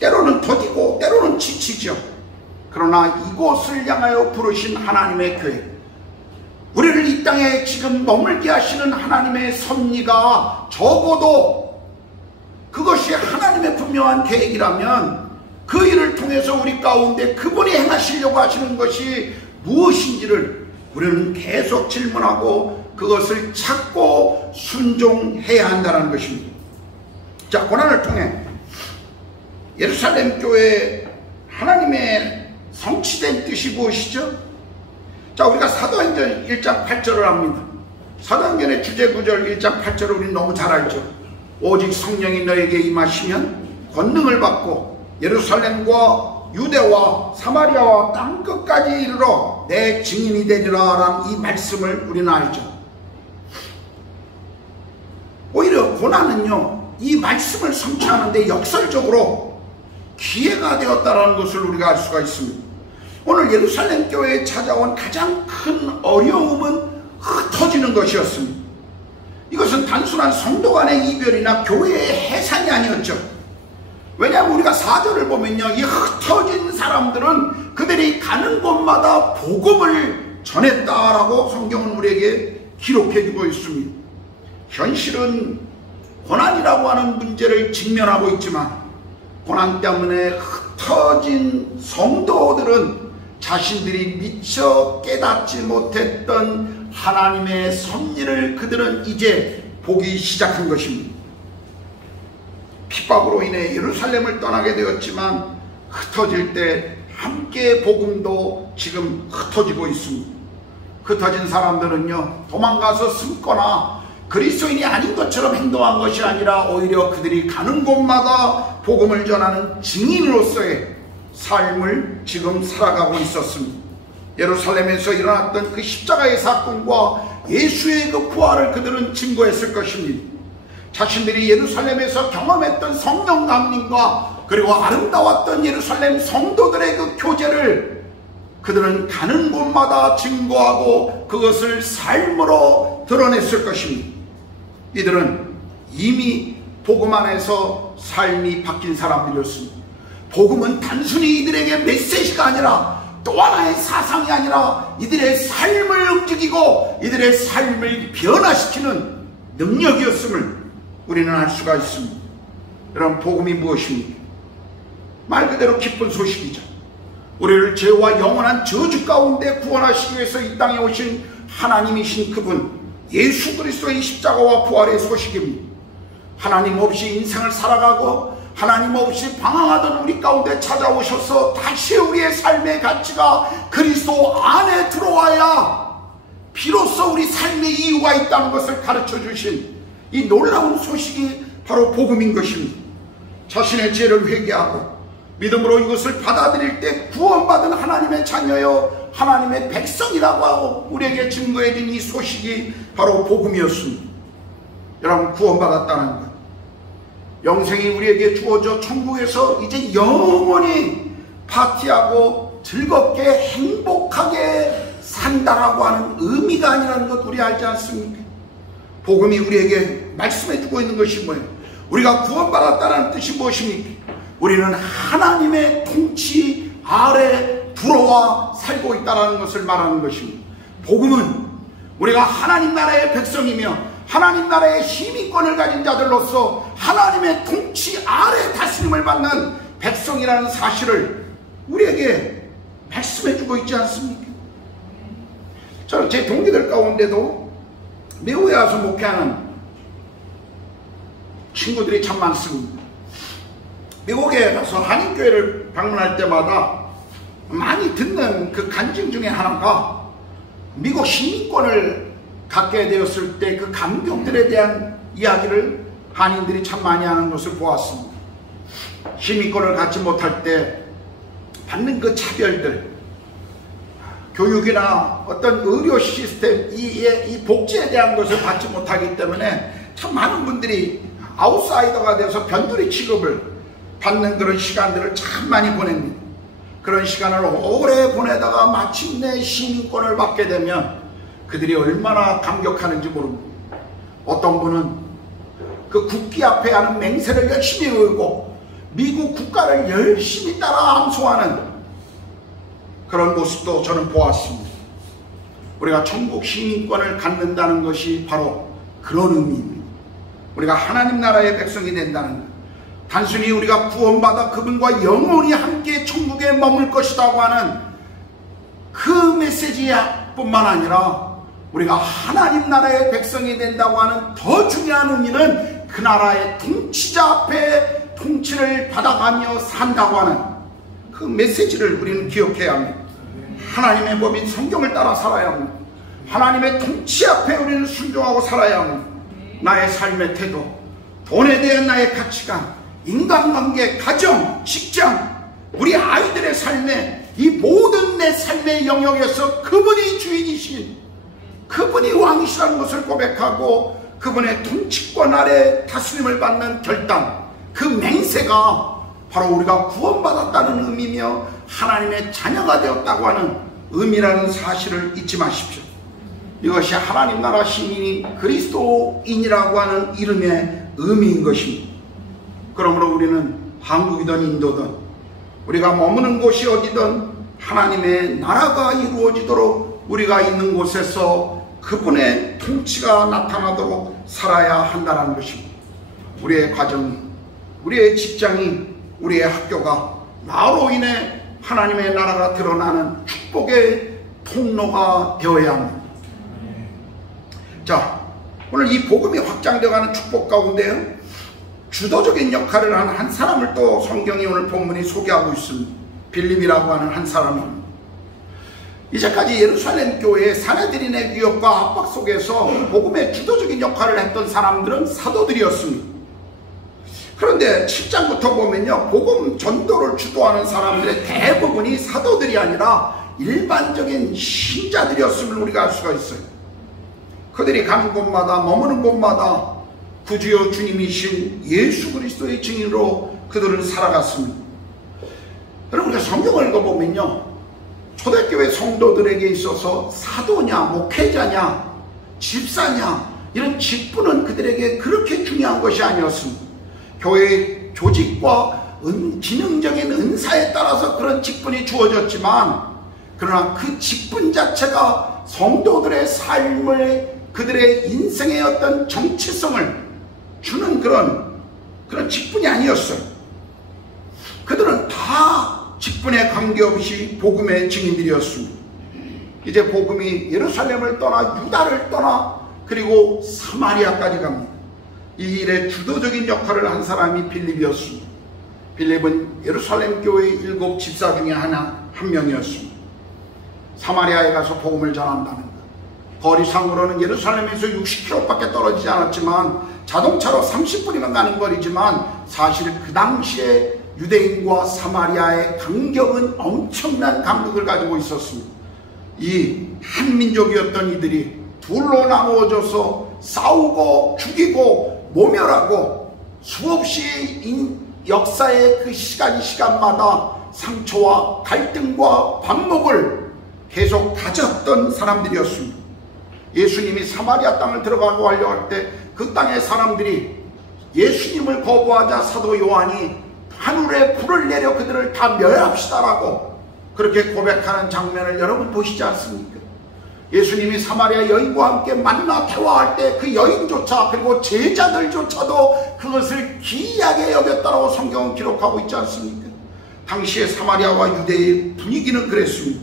때로는 더디고 때로는 지치죠. 그러나 이곳을 향하여 부르신 하나님의 계획, 우리를 이 땅에 지금 머물게 하시는 하나님의 섭리가 적어도 그것이 하나님의 분명한 계획이라면, 그 일을 통해서 우리 가운데 그분이 행하시려고 하시는 것이 무엇인지를 우리는 계속 질문하고 그것을 찾고 순종해야 한다는 것입니다. 자, 고난을 통해 예루살렘 교회 하나님의 성취된 뜻이 무엇이죠? 자, 우리가 사도행전 1장 8절을 합니다. 사도행전의 주제 구절 1장 8절을 우리는 너무 잘 알죠. 오직 성령이 너에게 임하시면 권능을 받고 예루살렘과 유대와 사마리아와 땅끝까지 이르러 내 증인이 되리라 라는 이 말씀을 우리는 알죠. 오히려 고난은요, 이 말씀을 성취하는데 역설적으로 기회가 되었다는 것을 우리가 알 수가 있습니다. 오늘 예루살렘 교회에 찾아온 가장 큰 어려움은 흩어지는 것이었습니다. 이것은 단순한 성도 간의 이별이나 교회의 해산이 아니었죠. 왜냐하면 우리가 4절을 보면요, 이 흩어진 사람들은 그들이 가는 곳마다 복음을 전했다라고 성경은 우리에게 기록해주고 있습니다. 현실은 고난이라고 하는 문제를 직면하고 있지만, 고난 때문에 흩어진 성도들은 자신들이 미처 깨닫지 못했던 하나님의 섭리를 그들은 이제 보기 시작한 것입니다. 핍박으로 인해 예루살렘을 떠나게 되었지만, 흩어질 때 함께 복음도 지금 흩어지고 있습니다. 흩어진 사람들은요, 도망가서 숨거나 그리스도인이 아닌 것처럼 행동한 것이 아니라 오히려 그들이 가는 곳마다 복음을 전하는 증인으로서의 삶을 지금 살아가고 있었습니다. 예루살렘에서 일어났던 그 십자가의 사건과 예수의 그 부활을 그들은 증거했을 것입니다. 자신들이 예루살렘에서 경험했던 성령 강림과 그리고 아름다웠던 예루살렘 성도들의 그 교제를 그들은 가는 곳마다 증거하고 그것을 삶으로 드러냈을 것입니다. 이들은 이미 복음 안에서 삶이 바뀐 사람들이었습니다. 복음은 단순히 이들에게 메시지가 아니라, 또 하나의 사상이 아니라, 이들의 삶을 움직이고 이들의 삶을 변화시키는 능력이었음을 우리는 알 수가 있습니다. 여러분, 복음이 무엇입니까? 말 그대로 기쁜 소식이죠. 우리를 죄와 영원한 저주 가운데 구원하시기 위해서 이 땅에 오신 하나님이신 그분 예수 그리스도의 십자가와 부활의 소식입니다. 하나님 없이 인생을 살아가고 하나님 없이 방황하던 우리 가운데 찾아오셔서 다시 우리의 삶의 가치가 그리스도 안에 들어와야 비로소 우리 삶의 이유가 있다는 것을 가르쳐 주신 이 놀라운 소식이 바로 복음인 것입니다. 자신의 죄를 회개하고 믿음으로 이것을 받아들일 때 구원받은 하나님의 자녀여 하나님의 백성이라고 하고 우리에게 증거해 준 이 소식이 바로 복음이었습니다. 여러분, 구원받았다는 것, 영생이 우리에게 주어져 천국에서 이제 영원히 파티하고 즐겁게 행복하게 산다라고 하는 의미가 아니라는 것 우리 알지 않습니까? 복음이 우리에게 말씀해 주고 있는 것이 뭐예요? 우리가 구원받았다는 뜻이 무엇입니까? 우리는 하나님의 통치 아래 들어와 살고 있다는 것을 말하는 것입니다. 복음은 우리가 하나님 나라의 백성이며 하나님 나라의 시민권을 가진 자들로서 하나님의 통치 아래 다스림을 받는 백성이라는 사실을 우리에게 말씀해 주고 있지 않습니까? 저는 제 동기들 가운데도 미국에 와서 목회하는 친구들이 참 많습니다. 미국에 가서 한인교회를 방문할 때마다 많이 듣는 그 간증 중에 하나가 미국 시민권을 갖게 되었을 때 그 감격들에 대한 이야기를 한인들이 참 많이 하는 것을 보았습니다. 시민권을 갖지 못할 때 받는 그 차별들, 교육이나 어떤 의료 시스템, 이 복지에 대한 것을 받지 못하기 때문에 참 많은 분들이 아웃사이더가 돼서 변두리 취급을 받는 그런 시간들을 참 많이 보냅니다. 그런 시간을 오래 보내다가 마침내 시민권을 받게 되면 그들이 얼마나 감격하는지 모릅니다. 어떤 분은 그 국기 앞에 하는 맹세를 열심히 외우고 미국 국가를 열심히 따라 암송하는 그런 모습도 저는 보았습니다. 우리가 천국 시민권을 갖는다는 것이 바로 그런 의미입니다. 우리가 하나님 나라의 백성이 된다는 것, 단순히 우리가 구원받아 그분과 영원히 함께 천국에 머물 것이라고 하는 그 메시지뿐만 아니라 우리가 하나님 나라의 백성이 된다고 하는 더 중요한 의미는 그 나라의 통치자 앞에 통치를 받아가며 산다고 하는 그 메시지를 우리는 기억해야 합니다. 하나님의 법인 성경을 따라 살아야 합니다. 하나님의 통치 앞에 우리는 순종하고 살아야 합니다. 나의 삶의 태도, 돈에 대한 나의 가치관, 인간관계, 가정, 직장, 우리 아이들의 삶에 이 모든 내 삶의 영역에서 그분이 주인이신, 그분이 왕이시라는 것을 고백하고 그분의 통치권 아래 다스림을 받는 결단, 그 맹세가 바로 우리가 구원받았다는 의미며 하나님의 자녀가 되었다고 하는 의미라는 사실을 잊지 마십시오. 이것이 하나님 나라 시민인 그리스도인이라고 하는 이름의 의미인 것입니다. 그러므로 우리는 한국이든 인도든 우리가 머무는 곳이 어디든 하나님의 나라가 이루어지도록 우리가 있는 곳에서 그분의 통치가 나타나도록 살아야 한다는 것입니다. 우리의 가정이, 우리의 직장이, 우리의 학교가 나로 인해 하나님의 나라가 드러나는 축복의 통로가 되어야 합니다. 자, 오늘 이 복음이 확장되어가는 축복 가운데요, 주도적인 역할을 한 한 사람을 또 성경이 오늘 본문이 소개하고 있습니다. 빌립이라고 하는 한 사람입니다. 이제까지 예루살렘 교회의 사내들인의 위협과 압박 속에서 복음의 주도적인 역할을 했던 사람들은 사도들이었습니다. 그런데 7장부터 보면요, 복음 전도를 주도하는 사람들의 대부분이 사도들이 아니라 일반적인 신자들이었음을 우리가 알 수가 있어요. 그들이 가는 곳마다, 머무는 곳마다 구주여 주님이신 예수 그리스도의 증인으로 그들은 살아갔습니다. 여러분, 우리가 성경을 읽어보면요, 초대교회 성도들에게 있어서 사도냐, 목회자냐, 집사냐, 이런 직분은 그들에게 그렇게 중요한 것이 아니었습니다. 교회의 조직과 기능적인 은사에 따라서 그런 직분이 주어졌지만, 그러나 그 직분 자체가 성도들의 삶을 그들의 인생의 어떤 정체성을 주는 그런 직분이 아니었어요. 그들은 다 직분에 관계없이 복음의 증인들이었습니다. 이제 복음이 예루살렘을 떠나 유다를 떠나 그리고 사마리아까지 갑니다. 이 일에 주도적인 역할을 한 사람이 빌립이었습니다. 빌립은 예루살렘 교회의 7 집사 중에 한 명이었습니다. 사마리아에 가서 복음을 전한다는 것. 거리상으로는 예루살렘에서 60km밖에 떨어지지 않았지만 자동차로 30분이면 가는 거리지만 사실 그 당시에 유대인과 사마리아의 간격은 엄청난 간격을 가지고 있었습니다. 이 한민족이었던 이들이 둘로 나누어져서 싸우고 죽이고 모멸하고 수없이 역사의 그 시간마다 상처와 갈등과 반목을 계속 가졌던 사람들이었습니다. 예수님이 사마리아 땅을 들어가고 하려고 할 때 그 땅의 사람들이 예수님을 거부하자 사도 요한이 하늘에 불을 내려 그들을 다 멸합시다라고 그렇게 고백하는 장면을 여러분 보시지 않습니까? 예수님이 사마리아 여인과 함께 만나 대화할 때 그 여인조차 그리고 제자들조차도 그것을 기이하게 여겼다라고 성경은 기록하고 있지 않습니까? 당시의 사마리아와 유대의 분위기는 그랬습니다.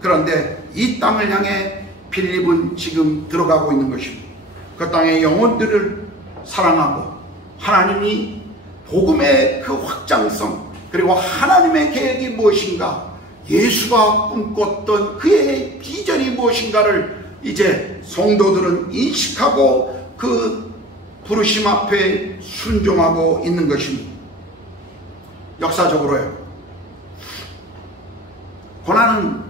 그런데 이 땅을 향해 빌립은 지금 들어가고 있는 것입니다. 그 땅의 영혼들을 사랑하고 하나님이 복음의 그 확장성 그리고 하나님의 계획이 무엇인가, 예수가 꿈꿨던 그의 비전이 무엇인가를 이제 성도들은 인식하고 그 부르심 앞에 순종하고 있는 것입니다. 역사적으로요, 고난은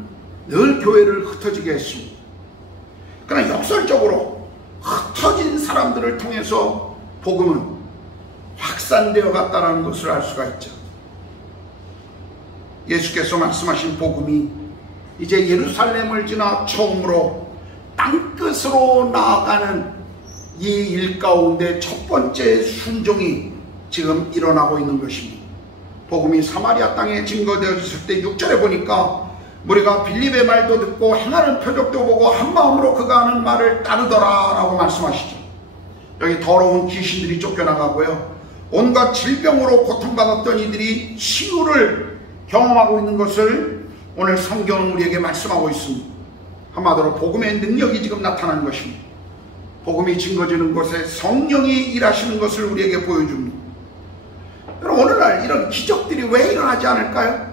늘 교회를 흩어지게 했습니다. 그러나 역설적으로 흩어진 사람들을 통해서 복음은 확산되어 갔다는 것을 알 수가 있죠. 예수께서 말씀하신 복음이 이제 예루살렘을 지나 처음으로 땅끝으로 나아가는 이 일 가운데 첫 번째 순종이 지금 일어나고 있는 것입니다. 복음이 사마리아 땅에 증거되어졌을 때 6절에 보니까 우리가 빌립의 말도 듣고 행하는 표적도 보고 한 마음으로 그가 하는 말을 따르더라 라고 말씀하시죠. 여기 더러운 귀신들이 쫓겨나가고요, 온갖 질병으로 고통받았던 이들이 치유를 경험하고 있는 것을 오늘 성경은 우리에게 말씀하고 있습니다. 한마디로 복음의 능력이 지금 나타나는 것입니다. 복음이 증거지는 곳에 성령이 일하시는 것을 우리에게 보여줍니다. 여러분, 오늘날 이런 기적들이 왜 일어나지 않을까요?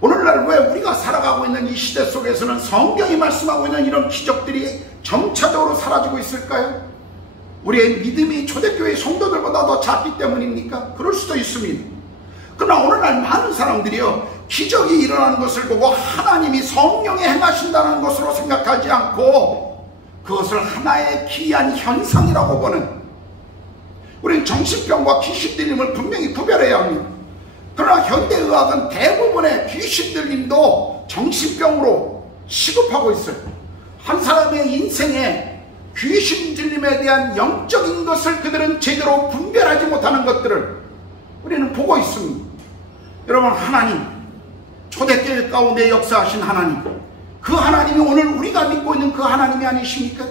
오늘날 왜 우리가 살아가고 있는 이 시대 속에서는 성경이 말씀하고 있는 이런 기적들이 점차적으로 사라지고 있을까요? 우리의 믿음이 초대교회 성도들보다 더 작기 때문입니까? 그럴 수도 있습니다. 그러나 오늘날 많은 사람들이요, 기적이 일어나는 것을 보고 하나님이 성령이 행하신다는 것으로 생각하지 않고 그것을 하나의 기이한 현상이라고 보는, 우리는 정신병과 귀신 들림을 분명히 구별해야 합니다. 그러나 현대의학은 대부분의 귀신 들림도 정신병으로 시급하고 있어요. 한 사람의 인생에 귀신 들림에 대한 영적인 것을 그들은 제대로 분별하지 못하는 것들을 우리는 보고 있습니다. 여러분, 하나님, 초대교회 가운데 역사하신 하나님, 그 하나님이 오늘 우리가 믿고 있는 그 하나님이 아니십니까?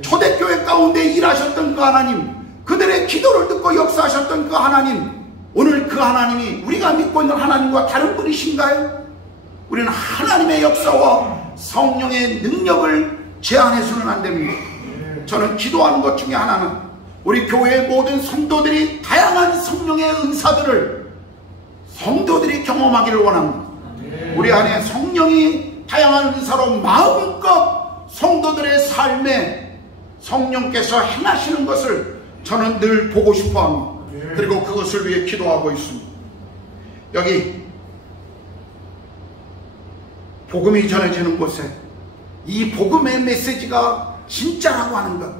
초대교회 가운데 일하셨던 그 하나님, 그들의 기도를 듣고 역사하셨던 그 하나님, 오늘 그 하나님이 우리가 믿고 있는 하나님과 다른 분이신가요? 우리는 하나님의 역사와 성령의 능력을 제한해서는 안 됩니다. 저는 기도하는 것 중에 하나는 우리 교회의 모든 성도들이 다양한 성령의 은사들을 성도들이 경험하기를 원합니다. 우리 안에 성령이 다양한 은사로 마음껏 성도들의 삶에 성령께서 행하시는 것을 저는 늘 보고 싶어 합니다. 그리고 그것을 위해 기도하고 있습니다. 여기 복음이 전해지는 곳에 이 복음의 메시지가 진짜라고 하는 것,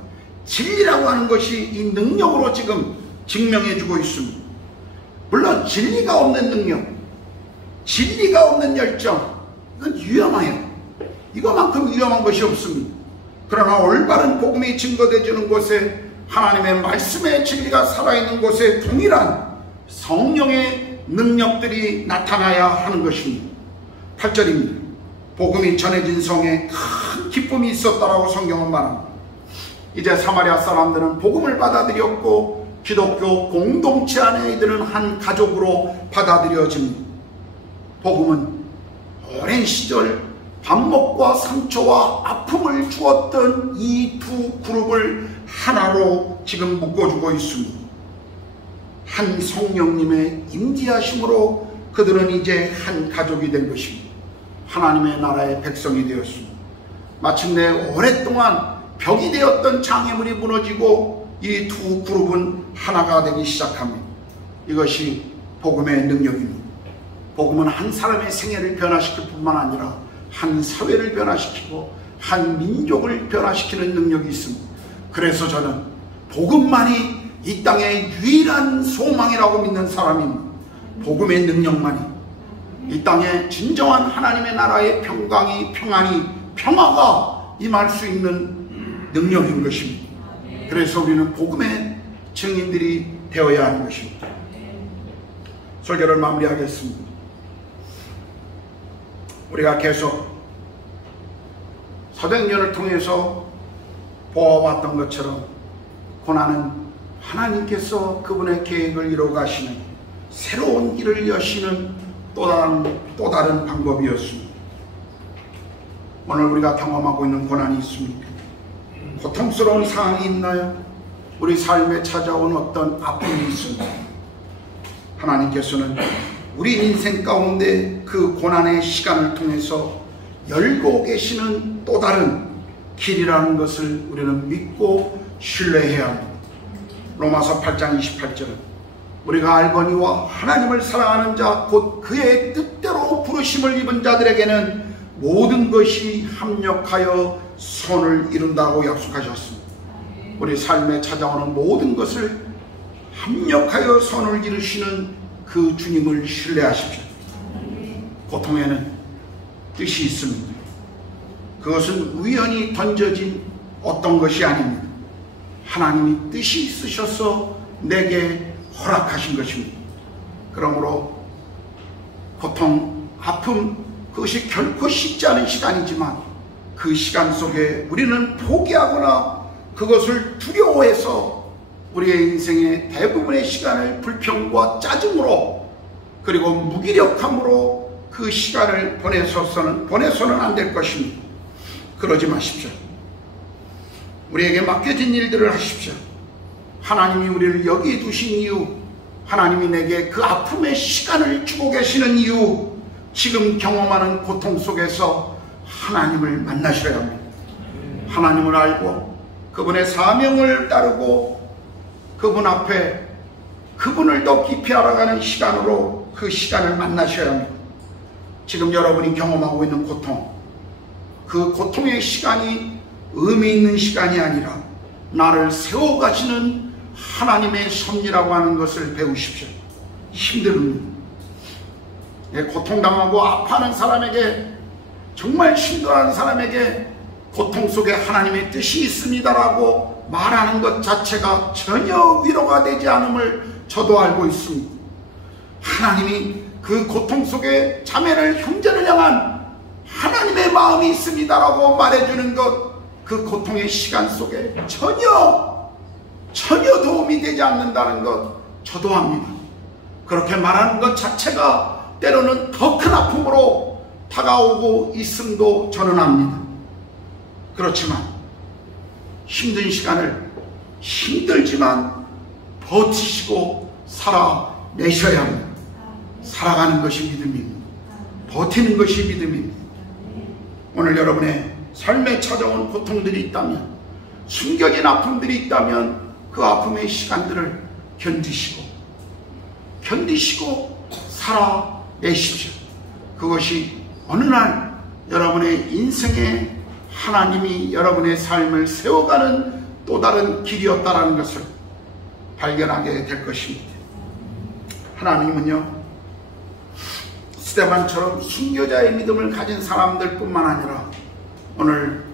진리라고 하는 것이 이 능력으로 지금 증명해주고 있습니다. 물론 진리가 없는 능력, 진리가 없는 열정, 이건 위험해요. 이거만큼 위험한 것이 없습니다. 그러나 올바른 복음이 증거되어지는 곳에, 하나님의 말씀의 진리가 살아있는 곳에 동일한 성령의 능력들이 나타나야 하는 것입니다. 8절입니다. 복음이 전해진 성에 큰 기쁨이 있었다라고 성경은 말합니다. 이제 사마리아 사람들은 복음을 받아들였고 기독교 공동체 안에 이들은 한 가족으로 받아들여집니다. 복음은 오랜 시절 반목과 상처와 아픔을 주었던 이 두 그룹을 하나로 지금 묶어주고 있습니다. 한 성령님의 임재하심으로 그들은 이제 한 가족이 된 것입니다. 하나님의 나라의 백성이 되었습니다. 마침내 오랫동안 벽이 되었던 장애물이 무너지고 이 두 그룹은 하나가 되기 시작합니다. 이것이 복음의 능력입니다. 복음은 한 사람의 생애를 변화시킬 뿐만 아니라 한 사회를 변화시키고 한 민족을 변화시키는 능력이 있습니다. 그래서 저는 복음만이 이 땅의 유일한 소망이라고 믿는 사람입니다. 복음의 능력만이 이 땅에 진정한 하나님의 나라의 평강이, 평안이, 평화가 임할 수 있는 능력인 것입니다. 그래서 우리는 복음의 증인들이 되어야 하는 것입니다. 설교를 마무리하겠습니다. 우리가 계속 사도행전을 통해서 보아왔던 것처럼 고난은 하나님께서 그분의 계획을 이루어가시는 새로운 길을 여시는 또 다른 방법이었습니다. 오늘 우리가 경험하고 있는 고난이 있습니까? 고통스러운 상황이 있나요? 우리 삶에 찾아온 어떤 아픔이 있습니다. 하나님께서는 우리 인생 가운데 그 고난의 시간을 통해서 열고 계시는 또 다른 길이라는 것을 우리는 믿고 신뢰해야 합니다. 로마서 8장 28절은 우리가 알거니와 하나님을 사랑하는 자 곧 그의 뜻대로 부르심을 입은 자들에게는 모든 것이 합력하여 선을 이룬다고 약속하셨습니다. 우리 삶에 찾아오는 모든 것을 합력하여 선을 이루시는 그 주님을 신뢰하십시오. 고통에는 뜻이 있습니다. 그것은 우연히 던져진 어떤 것이 아닙니다. 하나님이 뜻이 있으셔서 내게 허락하신 것입니다. 그러므로 고통, 아픔, 그것이 결코 쉽지 않은 시간이지만 그 시간 속에 우리는 포기하거나 그것을 두려워해서 우리의 인생의 대부분의 시간을 불평과 짜증으로 그리고 무기력함으로 그 시간을 보내서는 안 될 것입니다. 그러지 마십시오. 우리에게 맡겨진 일들을 하십시오. 하나님이 우리를 여기 두신 이유, 하나님이 내게 그 아픔의 시간을 주고 계시는 이유, 지금 경험하는 고통 속에서 하나님을 만나셔야 합니다. 하나님을 알고 그분의 사명을 따르고 그분 앞에 그분을 더 깊이 알아가는 시간으로 그 시간을 만나셔야 합니다. 지금 여러분이 경험하고 있는 고통, 그 고통의 시간이 의미 있는 시간이 아니라 나를 세워가시는 하나님의 섭리라고 하는 것을 배우십시오. 힘듭니다. 고통당하고 아파하는 사람에게, 정말 힘들어하는 사람에게 고통 속에 하나님의 뜻이 있습니다라고 말하는 것 자체가 전혀 위로가 되지 않음을 저도 알고 있습니다. 하나님이 그 고통 속에 자매를, 형제를 향한 하나님의 마음이 있습니다라고 말해주는 것, 그 고통의 시간 속에 전혀 도움이 되지 않는다는 것 저도 압니다. 그렇게 말하는 것 자체가 때로는 더 큰 아픔으로 다가오고 있음도 저는 압니다. 그렇지만 힘든 시간을 힘들지만 버티시고 살아내셔야 합니다. 살아가는 것이 믿음입니다. 버티는 것이 믿음입니다. 오늘 여러분의 삶에 찾아온 고통들이 있다면, 숨겨진 아픔들이 있다면 그 아픔의 시간들을 견디시고 살아내십시오. 그것이 어느 날 여러분의 인생에 하나님이 여러분의 삶을 세워가는 또 다른 길이었다는 것을 발견하게 될 것입니다. 하나님은요, 스데반처럼 순교자의 믿음을 가진 사람들 뿐만 아니라 오늘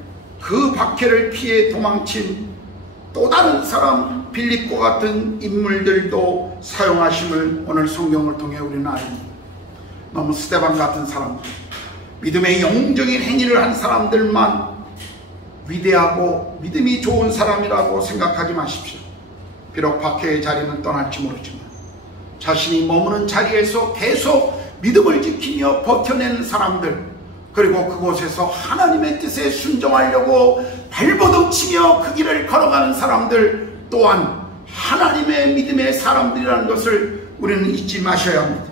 그 박해를 피해 도망친 또 다른 사람, 빌립과 같은 인물들도 사용하심을 오늘 성경을 통해 우리는 알입니다. 너무 스데반 같은 사람들, 믿음의 영웅적인 행위를 한 사람들만 위대하고 믿음이 좋은 사람이라고 생각하지 마십시오. 비록 박해의 자리는 떠날지 모르지만 자신이 머무는 자리에서 계속 믿음을 지키며 버텨내는 사람들, 그리고 그곳에서 하나님의 뜻에 순종하려고 발버둥치며 그 길을 걸어가는 사람들 또한 하나님의 믿음의 사람들이라는 것을 우리는 잊지 마셔야 합니다.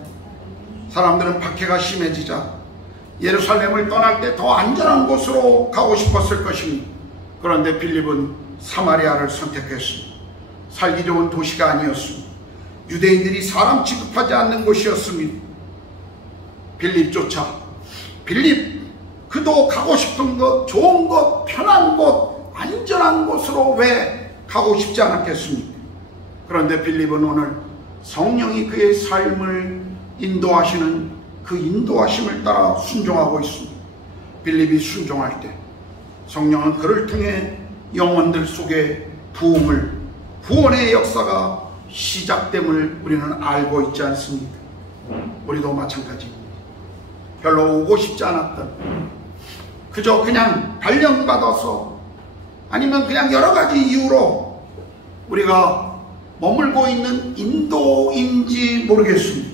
사람들은 박해가 심해지자 예루살렘을 떠날 때 더 안전한 곳으로 가고 싶었을 것입니다. 그런데 빌립은 사마리아를 선택했습니다. 살기 좋은 도시가 아니었습니다. 유대인들이 사람 취급하지 않는 곳이었습니다. 빌립 그도 가고 싶은 곳, 좋은 곳, 편한 곳, 안전한 곳으로 왜 가고 싶지 않았겠습니까? 그런데 빌립은 오늘 성령이 그의 삶을 인도하시는 그 인도하심을 따라 순종하고 있습니다. 빌립이 순종할 때 성령은 그를 통해 영혼들 속에 구원의 역사가 시작됨을 우리는 알고 있지 않습니까? 우리도 마찬가지입니다. 별로 오고 싶지 않았던, 그저 그냥 발령받아서 아니면 그냥 여러 가지 이유로 우리가 머물고 있는 인도인지 모르겠습니다.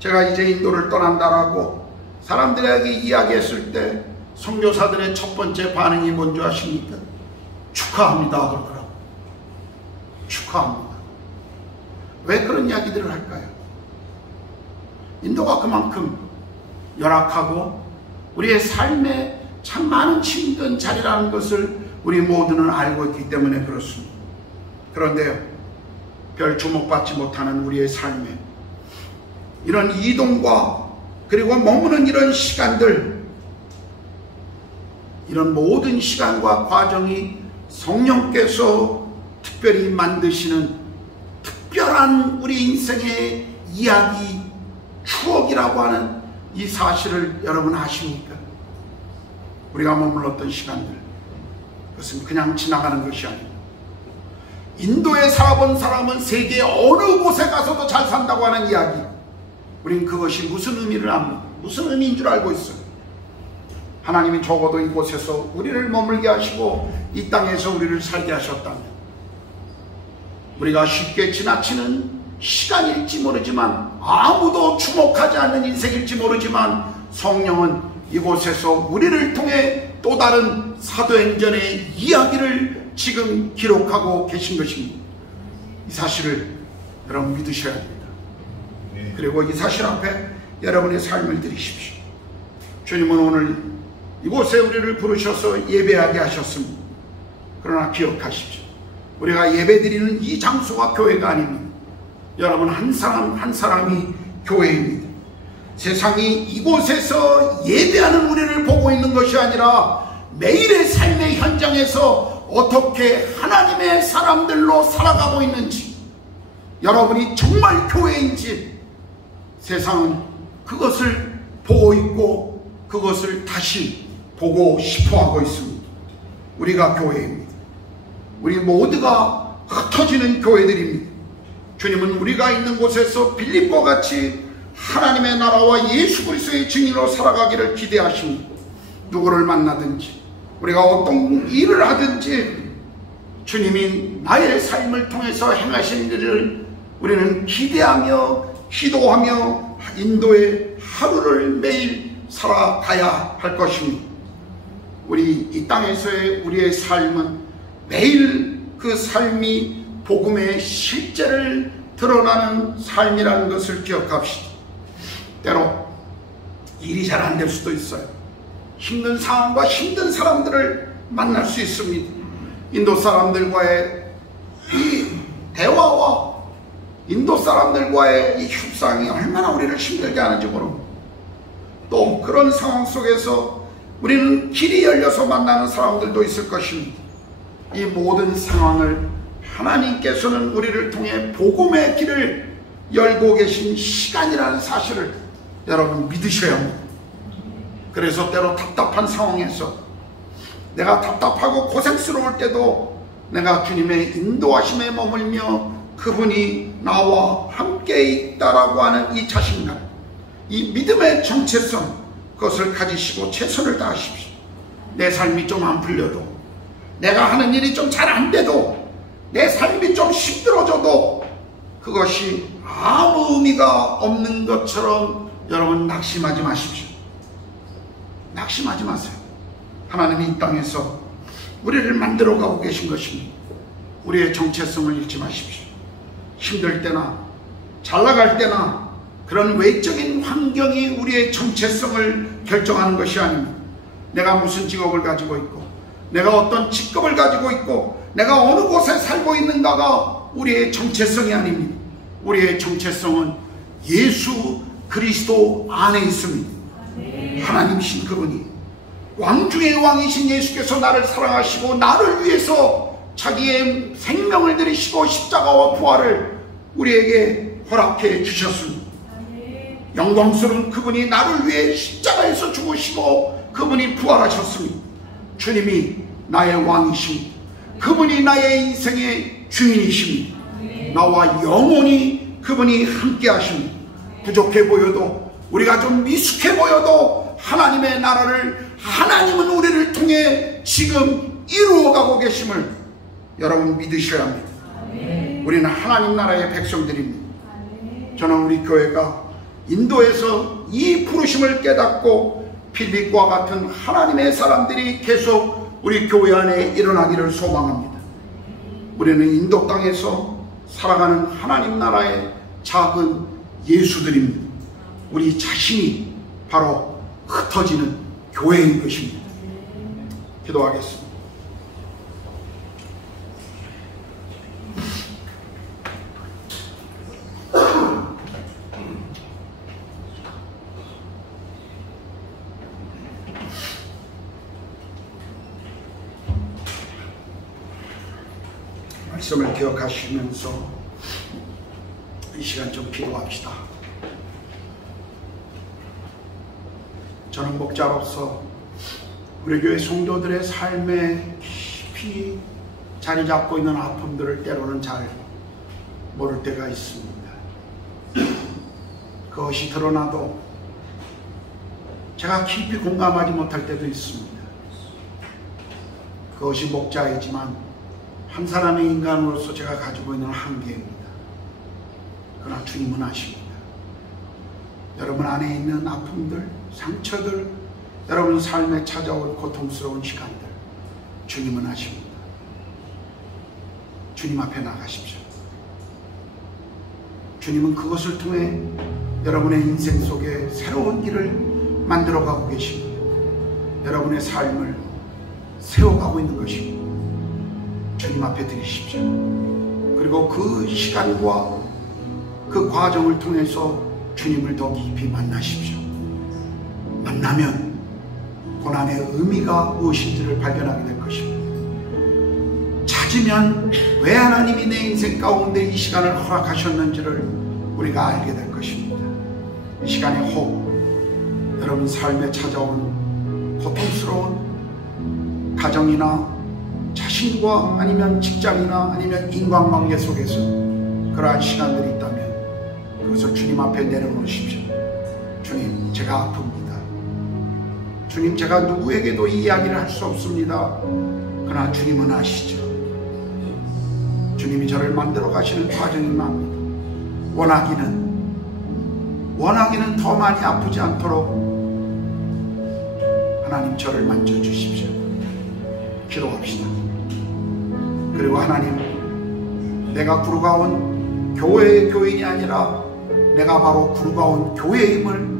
제가 이제 인도를 떠난다라고 사람들에게 이야기했을 때 선교사들의 첫 번째 반응이 뭔지 아십니까? 축하합니다 그러더라고요. 축하합니다. 왜 그런 이야기들을 할까요? 인도가 그만큼 열악하고 우리의 삶에 참 많은 힘든 자리라는 것을 우리 모두는 알고 있기 때문에 그렇습니다. 그런데요, 별 주목받지 못하는 우리의 삶에 이런 이동과 그리고 머무는 이런 시간들, 이런 모든 시간과 과정이 성령께서 특별히 만드시는 특별한 우리 인생의 이야기, 추억이라고 하는 이 사실을 여러분 아십니까? 우리가 머물렀던 시간들, 그것은 그냥 지나가는 것이 아닙니다. 인도에 살아본 사람은 세계 어느 곳에 가서도 잘 산다고 하는 이야기, 우린 그것이 무슨 의미를 압니까? 무슨 의미인 줄 알고 있어요. 하나님이 적어도 이곳에서 우리를 머물게 하시고 이 땅에서 우리를 살게 하셨다면 우리가 쉽게 지나치는 시간일지 모르지만, 아무도 주목하지 않는 인생일지 모르지만, 성령은 이곳에서 우리를 통해 또 다른 사도행전의 이야기를 지금 기록하고 계신 것입니다. 이 사실을 여러분 믿으셔야 합니다. 그리고 이 사실 앞에 여러분의 삶을 드리십시오. 주님은 오늘 이곳에 우리를 부르셔서 예배하게 하셨습니다. 그러나 기억하십시오. 우리가 예배드리는 이 장소가 교회가 아닙니다. 여러분 한 사람 한 사람이 교회입니다. 세상이 이곳에서 예배하는 우리를 보고 있는 것이 아니라 매일의 삶의 현장에서 어떻게 하나님의 사람들로 살아가고 있는지, 여러분이 정말 교회인지 세상은 그것을 보고 있고 그것을 다시 보고 싶어하고 있습니다. 우리가 교회입니다. 우리 모두가 흩어지는 교회들입니다. 주님은 우리가 있는 곳에서 빌립과 같이 하나님의 나라와 예수 그리스도의 증인으로 살아가기를 기대하십니다. 누구를 만나든지 우리가 어떤 일을 하든지 주님이 나의 삶을 통해서 행하신 일을 우리는 기대하며 기도하며 인도의 하루를 매일 살아가야 할 것입니다. 우리 이 땅에서의 우리의 삶은 매일 그 삶이 복음의 실제를 드러나는 삶이라는 것을 기억합시다. 때로 일이 잘 안 될 수도 있어요. 힘든 상황과 힘든 사람들을 만날 수 있습니다. 인도 사람들과의 이 대화와 인도 사람들과의 이 협상이 얼마나 우리를 힘들게 하는지 모릅니다. 또 그런 상황 속에서 우리는 길이 열려서 만나는 사람들도 있을 것입니다. 이 모든 상황을 하나님께서는 우리를 통해 복음의 길을 열고 계신 시간이라는 사실을 여러분 믿으셔야 합니다. 그래서 때로 답답한 상황에서 내가 답답하고 고생스러울 때도 내가 주님의 인도하심에 머물며 그분이 나와 함께 있다라고 하는 이 자신감, 이 믿음의 정체성, 그것을 가지시고 최선을 다하십시오. 내 삶이 좀 안 풀려도, 내가 하는 일이 좀 잘 안 돼도, 내 삶이 좀 힘들어져도 그것이 아무 의미가 없는 것처럼 여러분 낙심하지 마십시오. 낙심하지 마세요. 하나님이 이 땅에서 우리를 만들어가고 계신 것입니다. 우리의 정체성을 잃지 마십시오. 힘들 때나 잘 나갈 때나 그런 외적인 환경이 우리의 정체성을 결정하는 것이 아닙니다. 내가 무슨 직업을 가지고 있고, 내가 어떤 직급을 가지고 있고, 내가 어느 곳에 살고 있는가가 우리의 정체성이 아닙니다. 우리의 정체성은 예수 그리스도 안에 있습니다. 하나님이신 그분이, 왕 중의 왕이신 예수께서 나를 사랑하시고 나를 위해서 자기의 생명을 들이시고 십자가와 부활을 우리에게 허락해 주셨습니다. 영광스러운 그분이 나를 위해 십자가에서 죽으시고 그분이 부활하셨습니다. 주님이 나의 왕이십니다. 그분이 나의 인생의 주인이십니다. 나와 영원히 그분이 함께 하십니다. 부족해 보여도, 우리가 좀 미숙해 보여도 하나님의 나라를 하나님은 우리를 통해 지금 이루어가고 계심을 여러분 믿으셔야 합니다. 우리는 하나님 나라의 백성들입니다. 저는 우리 교회가 인도에서 이 부르심을 깨닫고 필립과 같은 하나님의 사람들이 계속 우리 교회 안에 일어나기를 소망합니다. 우리는 인도 땅에서 살아가는 하나님 나라의 작은 예수들입니다. 우리 자신이 바로 흩어지는 교회인 것입니다. 기도하겠습니다. 말씀을 기억하시면서 이 시간 좀 기도합시다. 저는 목자로서 우리 교회 성도들의 삶에 깊이 자리 잡고 있는 아픔들을 때로는 잘 모를 때가 있습니다. 그것이 드러나도 제가 깊이 공감하지 못할 때도 있습니다. 그것이 목자이지만 한 사람의 인간으로서 제가 가지고 있는 한계입니다. 그러나 주님은 아십니다. 여러분 안에 있는 아픔들, 상처들, 여러분 삶에 찾아올 고통스러운 시간들, 주님은 아십니다. 주님 앞에 나가십시오. 주님은 그것을 통해 여러분의 인생 속에 새로운 길을 만들어가고 계십니다. 여러분의 삶을 세워가고 있는 것입니다. 주님 앞에 드리십시오. 그리고 그 시간과 그 과정을 통해서 주님을 더 깊이 만나십시오. 만나면 고난의 의미가 무엇인지를 발견하게 될 것입니다. 찾으면 왜 하나님이 내 인생 가운데 이 시간을 허락하셨는지를 우리가 알게 될 것입니다. 이 시간에 혹 여러분 삶에 찾아온 고통스러운 가정이나 자신과 아니면 직장이나 아니면 인간관계 속에서 그러한 시간들이 있다면 그것을 주님 앞에 내려놓으십시오. 주님, 제가 아픕니다. 주님, 제가 누구에게도 이 이야기를 할 수 없습니다. 그러나 주님은 아시죠. 주님이 저를 만들어 가시는 과정이 납니다. 원하기는 더 많이 아프지 않도록 하나님 저를 만져주십시오. 기도합시다. 그리고 하나님, 내가 구루가온 교회의 교인이 아니라 내가 바로 구루가온 교회임을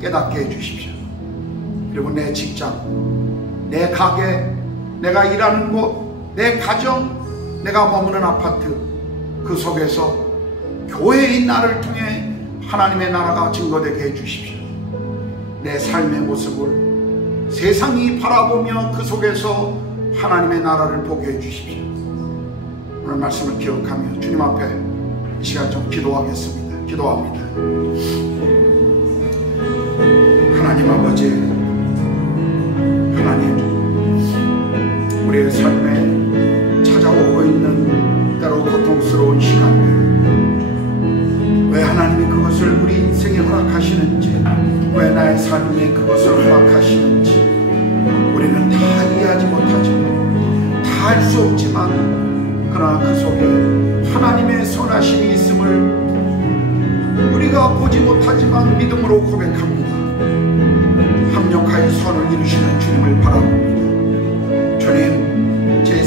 깨닫게 해주십시오. 그리고 내 직장, 내 가게, 내가 일하는 곳, 내 가정, 내가 머무는 아파트, 그 속에서 교회인 나를 통해 하나님의 나라가 증거되게 해주십시오. 내 삶의 모습을 세상이 바라보며 그 속에서 하나님의 나라를 보게 해주십시오. 오늘 말씀을 기억하며 주님 앞에 이 시간 좀 기도하겠습니다. 기도합니다. 하나님 아버지, 하나님, 우리의 삶에 찾아오고 있는 때로 고통스러운 시간들, 왜 하나님이 그것을 우리 인생에 허락하시는지, 왜 나의 삶에 그것을 허락하시는지 우리는 이해하지 못하지만, 다 할 수 없지만, 그러나 그 속에 하나님의 선하심이 있음을 우리가 보지 못하지만 믿음으로 고백합니다. 합력하여 선을 이루시는 주님을 바라봅니다. 주님, 제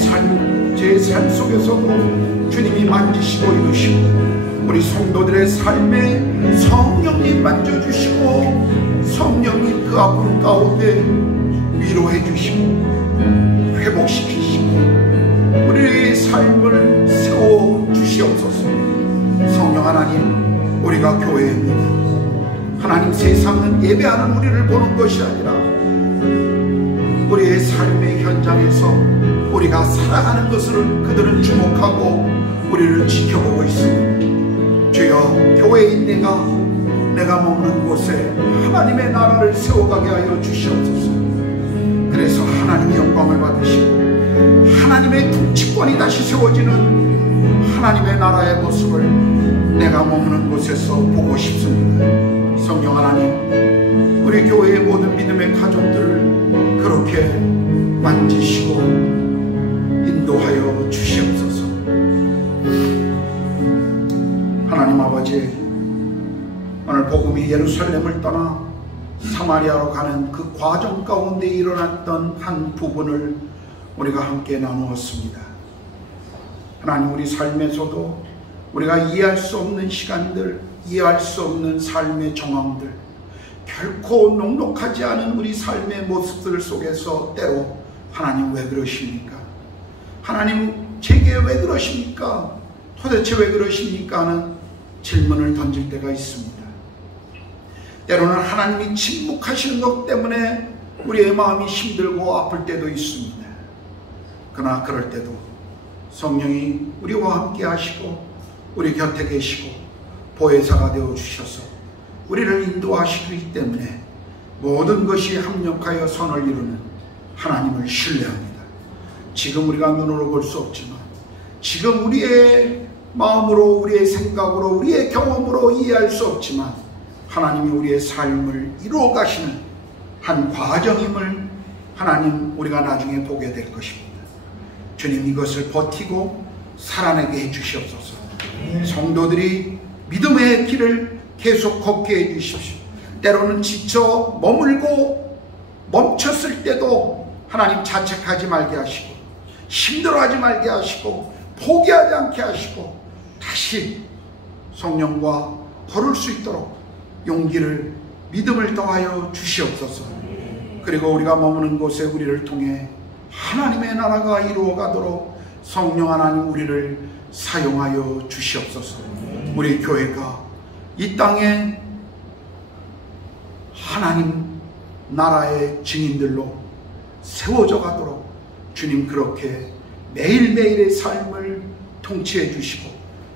삶 속에서도 주님이 만지시고 이루시고, 우리 성도들의 삶에 성령님 만져주시고, 성령님 그 아픔 가운데 위로해 주시고 회복시키시고 우리의 삶을 세워 주시옵소서. 성령 하나님, 우리가 교회입니다. 하나님, 세상은 예배하는 우리를 보는 것이 아니라 우리의 삶의 현장에서 우리가 살아가는 것을 그들은 주목하고 우리를 지켜보고 있습니다. 주여, 교회인 내가 머무는 곳에 하나님의 나라를 세워가게 하여 주시옵소서. 그래서 하나님의 영광을 받으시고 하나님의 통치권이 다시 세워지는 하나님의 나라의 모습을 내가 머무는 곳에서 보고 싶습니다. 성령 하나님, 우리 교회의 모든 믿음의 가족들을 그렇게 만지시고 인도하여 주시옵소서. 하나님 아버지, 오늘 복음이 예루살렘을 떠나 사마리아로 가는 그 과정 가운데 일어났던 한 부분을 우리가 함께 나누었습니다. 하나님, 우리 삶에서도 우리가 이해할 수 없는 시간들, 이해할 수 없는 삶의 정황들, 결코 녹록하지 않은 우리 삶의 모습들 속에서 때로 하나님 왜 그러십니까? 하나님 제게 왜 그러십니까? 도대체 왜 그러십니까? 하는 질문을 던질 때가 있습니다. 때로는 하나님이 침묵하시는 것 때문에 우리의 마음이 힘들고 아플 때도 있습니다. 그러나 그럴 때도 성령이 우리와 함께 하시고 우리 곁에 계시고 보혜사가 되어 주셔서 우리를 인도하시기 때문에 모든 것이 합력하여 선을 이루는 하나님을 신뢰합니다. 지금 우리가 눈으로 볼 수 없지만, 지금 우리의 마음으로, 우리의 생각으로, 우리의 경험으로 이해할 수 없지만 하나님이 우리의 삶을 이루어 가시는 한 과정임을 하나님 우리가 나중에 보게 될 것입니다. 주님, 이것을 버티고 살아내게 해 주시옵소서. 성도들이 믿음의 길을 계속 걷게 해 주십시오. 때로는 지쳐 머물고 멈췄을 때도 하나님 자책하지 말게 하시고, 힘들어하지 말게 하시고, 포기하지 않게 하시고, 다시 성령과 걸을 수 있도록 용기를, 믿음을 더하여 주시옵소서. 그리고 우리가 머무는 곳에 우리를 통해 하나님의 나라가 이루어가도록 성령 하나님 우리를 사용하여 주시옵소서. 우리 교회가 이 땅에 하나님 나라의 증인들로 세워져 가도록 주님 그렇게 매일매일의 삶을 통치해 주시고,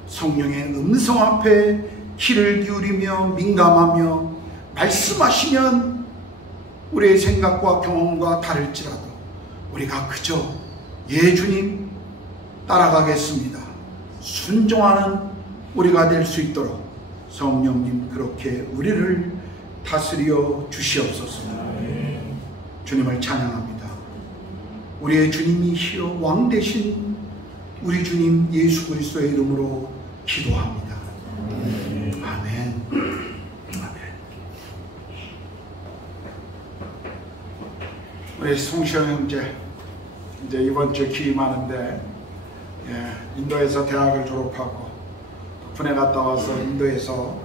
성령의 음성 앞에 귀를 기울이며 민감하며 말씀하시면 우리의 생각과 경험과 다를지라도 우리가 그저 예 주님 따라가겠습니다, 순종하는 우리가 될 수 있도록 성령님 그렇게 우리를 다스려 주시옵소서. 주님을 찬양합니다. 우리의 주님이시여 왕 되신 우리 주님 예수 그리스도의 이름으로 기도합니다. 아멘. 아멘. 우리 송시영 형제 이제 이번 주에 기임하는데, 인도에서 대학을 졸업하고 군에 갔다 와서 인도에서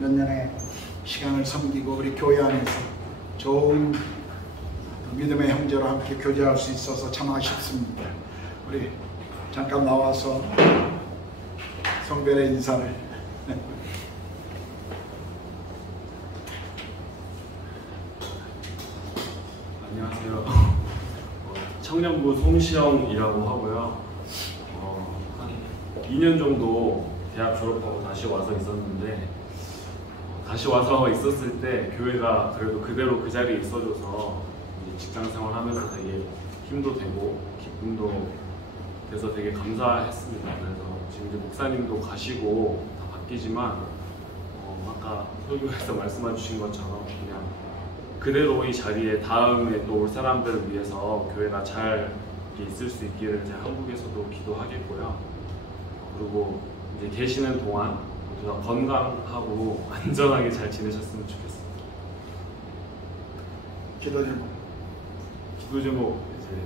몇 년의 시간을 섬기고 우리 교회 안에서 좋은 믿음의 형제로 함께 교제할 수 있어서 참 아쉽습니다. 우리 잠깐 나와서 성별의 인사를. 안녕하세요. 청년부 송시영이라고 하고요. 한 2년 정도 대학 졸업하고 다시 와서 있었는데, 다시 와서 있었을 때 교회가 그래도 그대로 그 자리에 있어줘서 직장 생활하면서 되게 힘도 되고 기쁨도 돼서 되게 감사했습니다. 그래서 지금 이제 목사님도 가시고 다 바뀌지만 아까 설교에서 말씀해 주신 것처럼 그냥 그대로 이 자리에 다음에 또 올 사람들을 위해서 교회가 잘 있을 수 있기를 제가 한국에서도 기도하겠고요. 그리고 이제 계시는 동안 모두 다 건강하고 안전하게 잘 지내셨으면 좋겠습니다. 기도 제목. 기도 제목 이제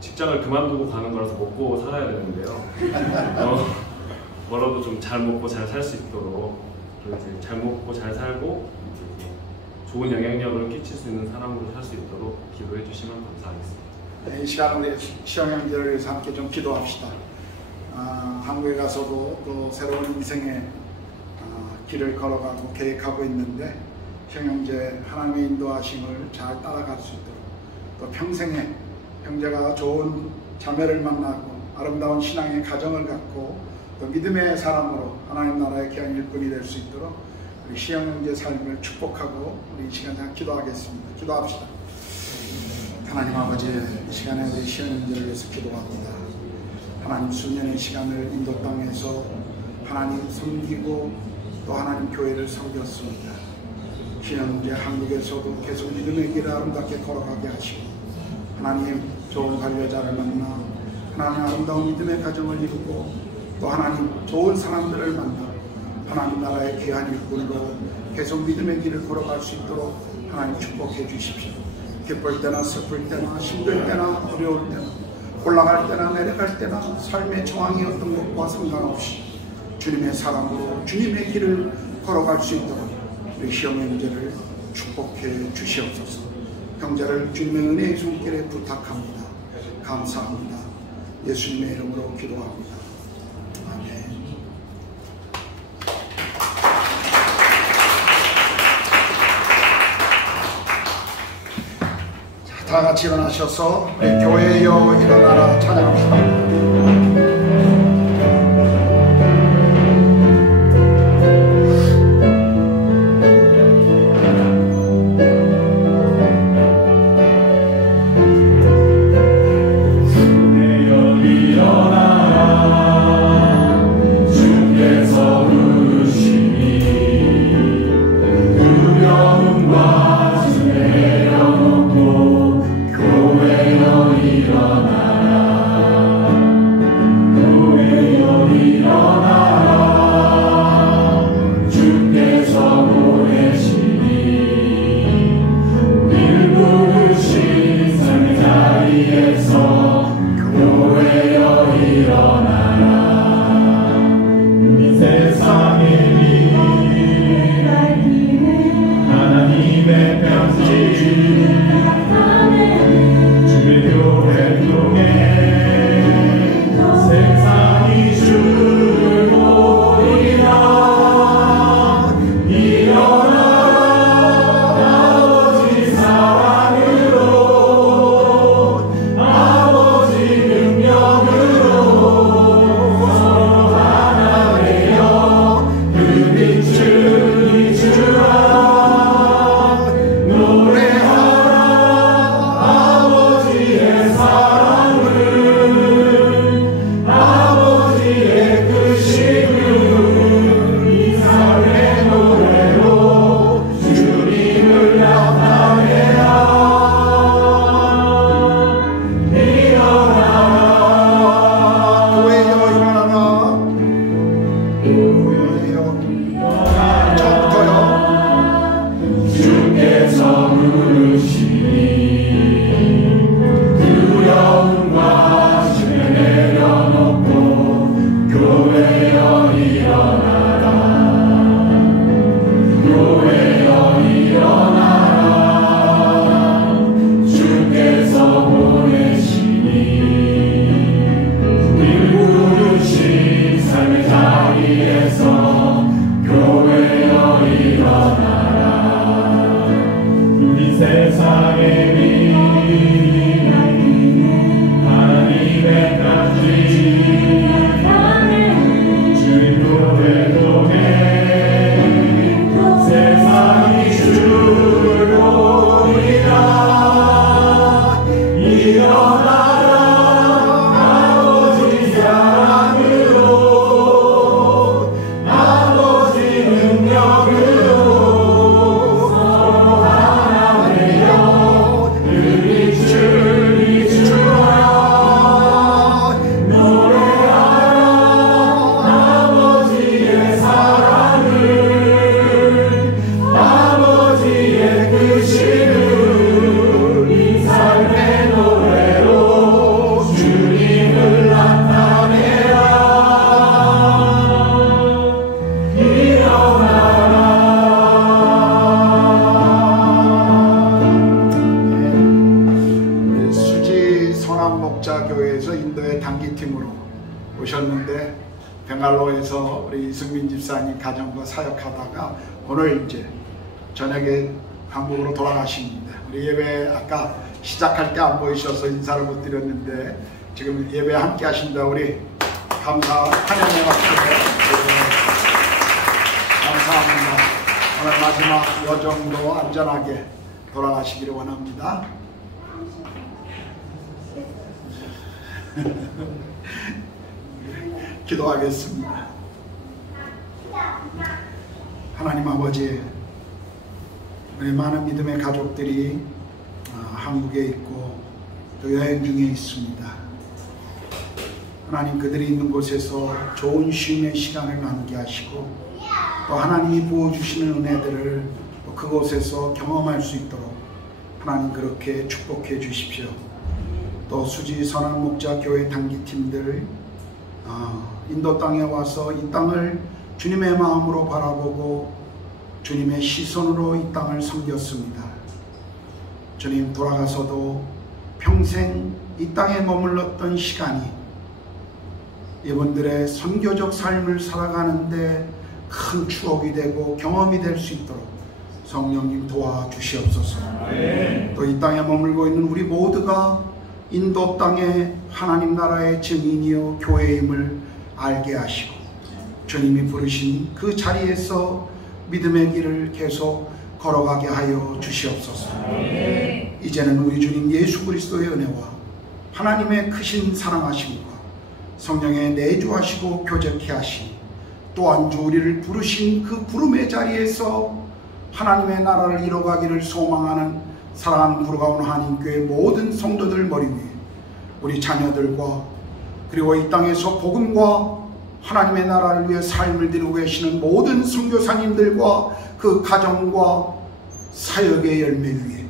직장을 그만두고 가는 거라서 먹고 살아야 되는데요. 뭐라도 좀 잘 먹고 잘 살 수 있도록 그리고 이제 잘 먹고 잘 살고 이제 좋은 영향력을 끼칠 수 있는 사람으로 살 수 있도록 기도해 주시면 감사하겠습니다. 이 시간 우리 시영 형제를 위해서 함께 좀 기도합시다. 한국에 가서도 또 새로운 인생의 길을 걸어가고 계획하고 있는데 시영 형제 하나님의 인도하심을 잘 따라갈 수 있도록 또 평생에 형제가 좋은 자매를 만나고 아름다운 신앙의 가정을 갖고 또 믿음의 사람으로 하나님 나라의 귀한 일꾼이 될 수 있도록 우리 시영 형제 삶을 축복하고 우리 이 시간 잘 기도하겠습니다. 기도합시다. 하나님 아버지, 이 시간에 우리 시영 형제를 위해서 기도합니다. 하나님 수년의 시간을 인도 땅에서 하나님 섬기고 또 하나님 교회를 섬겼습니다. 시영 형제 한국에서도 계속 믿음의 길을 아름답게 걸어가게 하시고 하나님 좋은 관료자를 만나 하나님 아름다운 믿음의 가정을 이루고 또 하나님 좋은 사람들을 만나 하나님 나라의 귀한 일꾼으로 계속 믿음의 길을 걸어갈 수 있도록 하나님 축복해 주십시오. 기쁠 때나 슬플 때나 힘들 때나 어려울 때나 올라갈 때나 내려갈 때나 삶의 정황이 어떤 것과 상관없이 주님의 사랑으로 주님의 길을 걸어갈 수 있도록 우리 시영 형제를 축복해 주시옵소서. 형제를 주님의 은혜의 손길에 부탁합니다. 감사합니다. 예수님의 이름으로 기도합니다. 아멘. 자, 다 같이 일어나셔서 우리 교회여 일어나라 찬양합시다. 일어나라 우리 이승민 집사님 가정부 사역하다가 오늘 이제 저녁에 한국으로 돌아가십니다. 우리 예배 아까 시작할 때 안 보이셔서 인사를 못 드렸는데 지금 예배 함께 하신다. 우리 감사 환영의 박수로 감사합니다. 오늘 마지막 여정도 안전하게 돌아가시기를 원합니다. 기도하겠습니다. 하나님 아버지, 우리 많은 믿음의 가족들이 한국에 있고 또 여행 중에 있습니다. 하나님, 그들이 있는 곳에서 좋은 쉼의 시간을 남게 하시고 또 하나님이 부어주시는 은혜들을 또 그곳에서 경험할 수 있도록 하나님 그렇게 축복해 주십시오. 또 수지 선한 목자 교회 단기팀들 인도 땅에 와서 이 땅을 주님의 마음으로 바라보고 주님의 시선으로 이 땅을 섬겼습니다. 주님, 돌아가서도 평생 이 땅에 머물렀던 시간이 이분들의 선교적 삶을 살아가는데 큰 추억이 되고 경험이 될 수 있도록 성령님 도와주시옵소서. 또 이 땅에 머물고 있는 우리 모두가 인도 땅의 하나님 나라의 증인이요 교회임을 알게 하시고 주님이 부르신 그 자리에서 믿음의 길을 계속 걸어가게 하여 주시옵소서. 이제는 우리 주님 예수 그리스도의 은혜와 하나님의 크신 사랑하심과 성령의 내주하시고 교제케 하시니 또한 주 우리를 부르신 그 부름의 자리에서 하나님의 나라를 이뤄가기를 소망하는 사랑하는 부르가온 한인교회 모든 성도들 머리 위에 우리 자녀들과 그리고 이 땅에서 복음과 하나님의 나라를 위해 삶을 드리고 계시는 모든 선교사님들과 그 가정과 사역의 열매 위에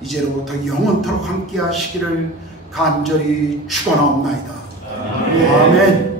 이제로부터 영원토록 함께 하시기를 간절히 축원하옵나이다. 아멘.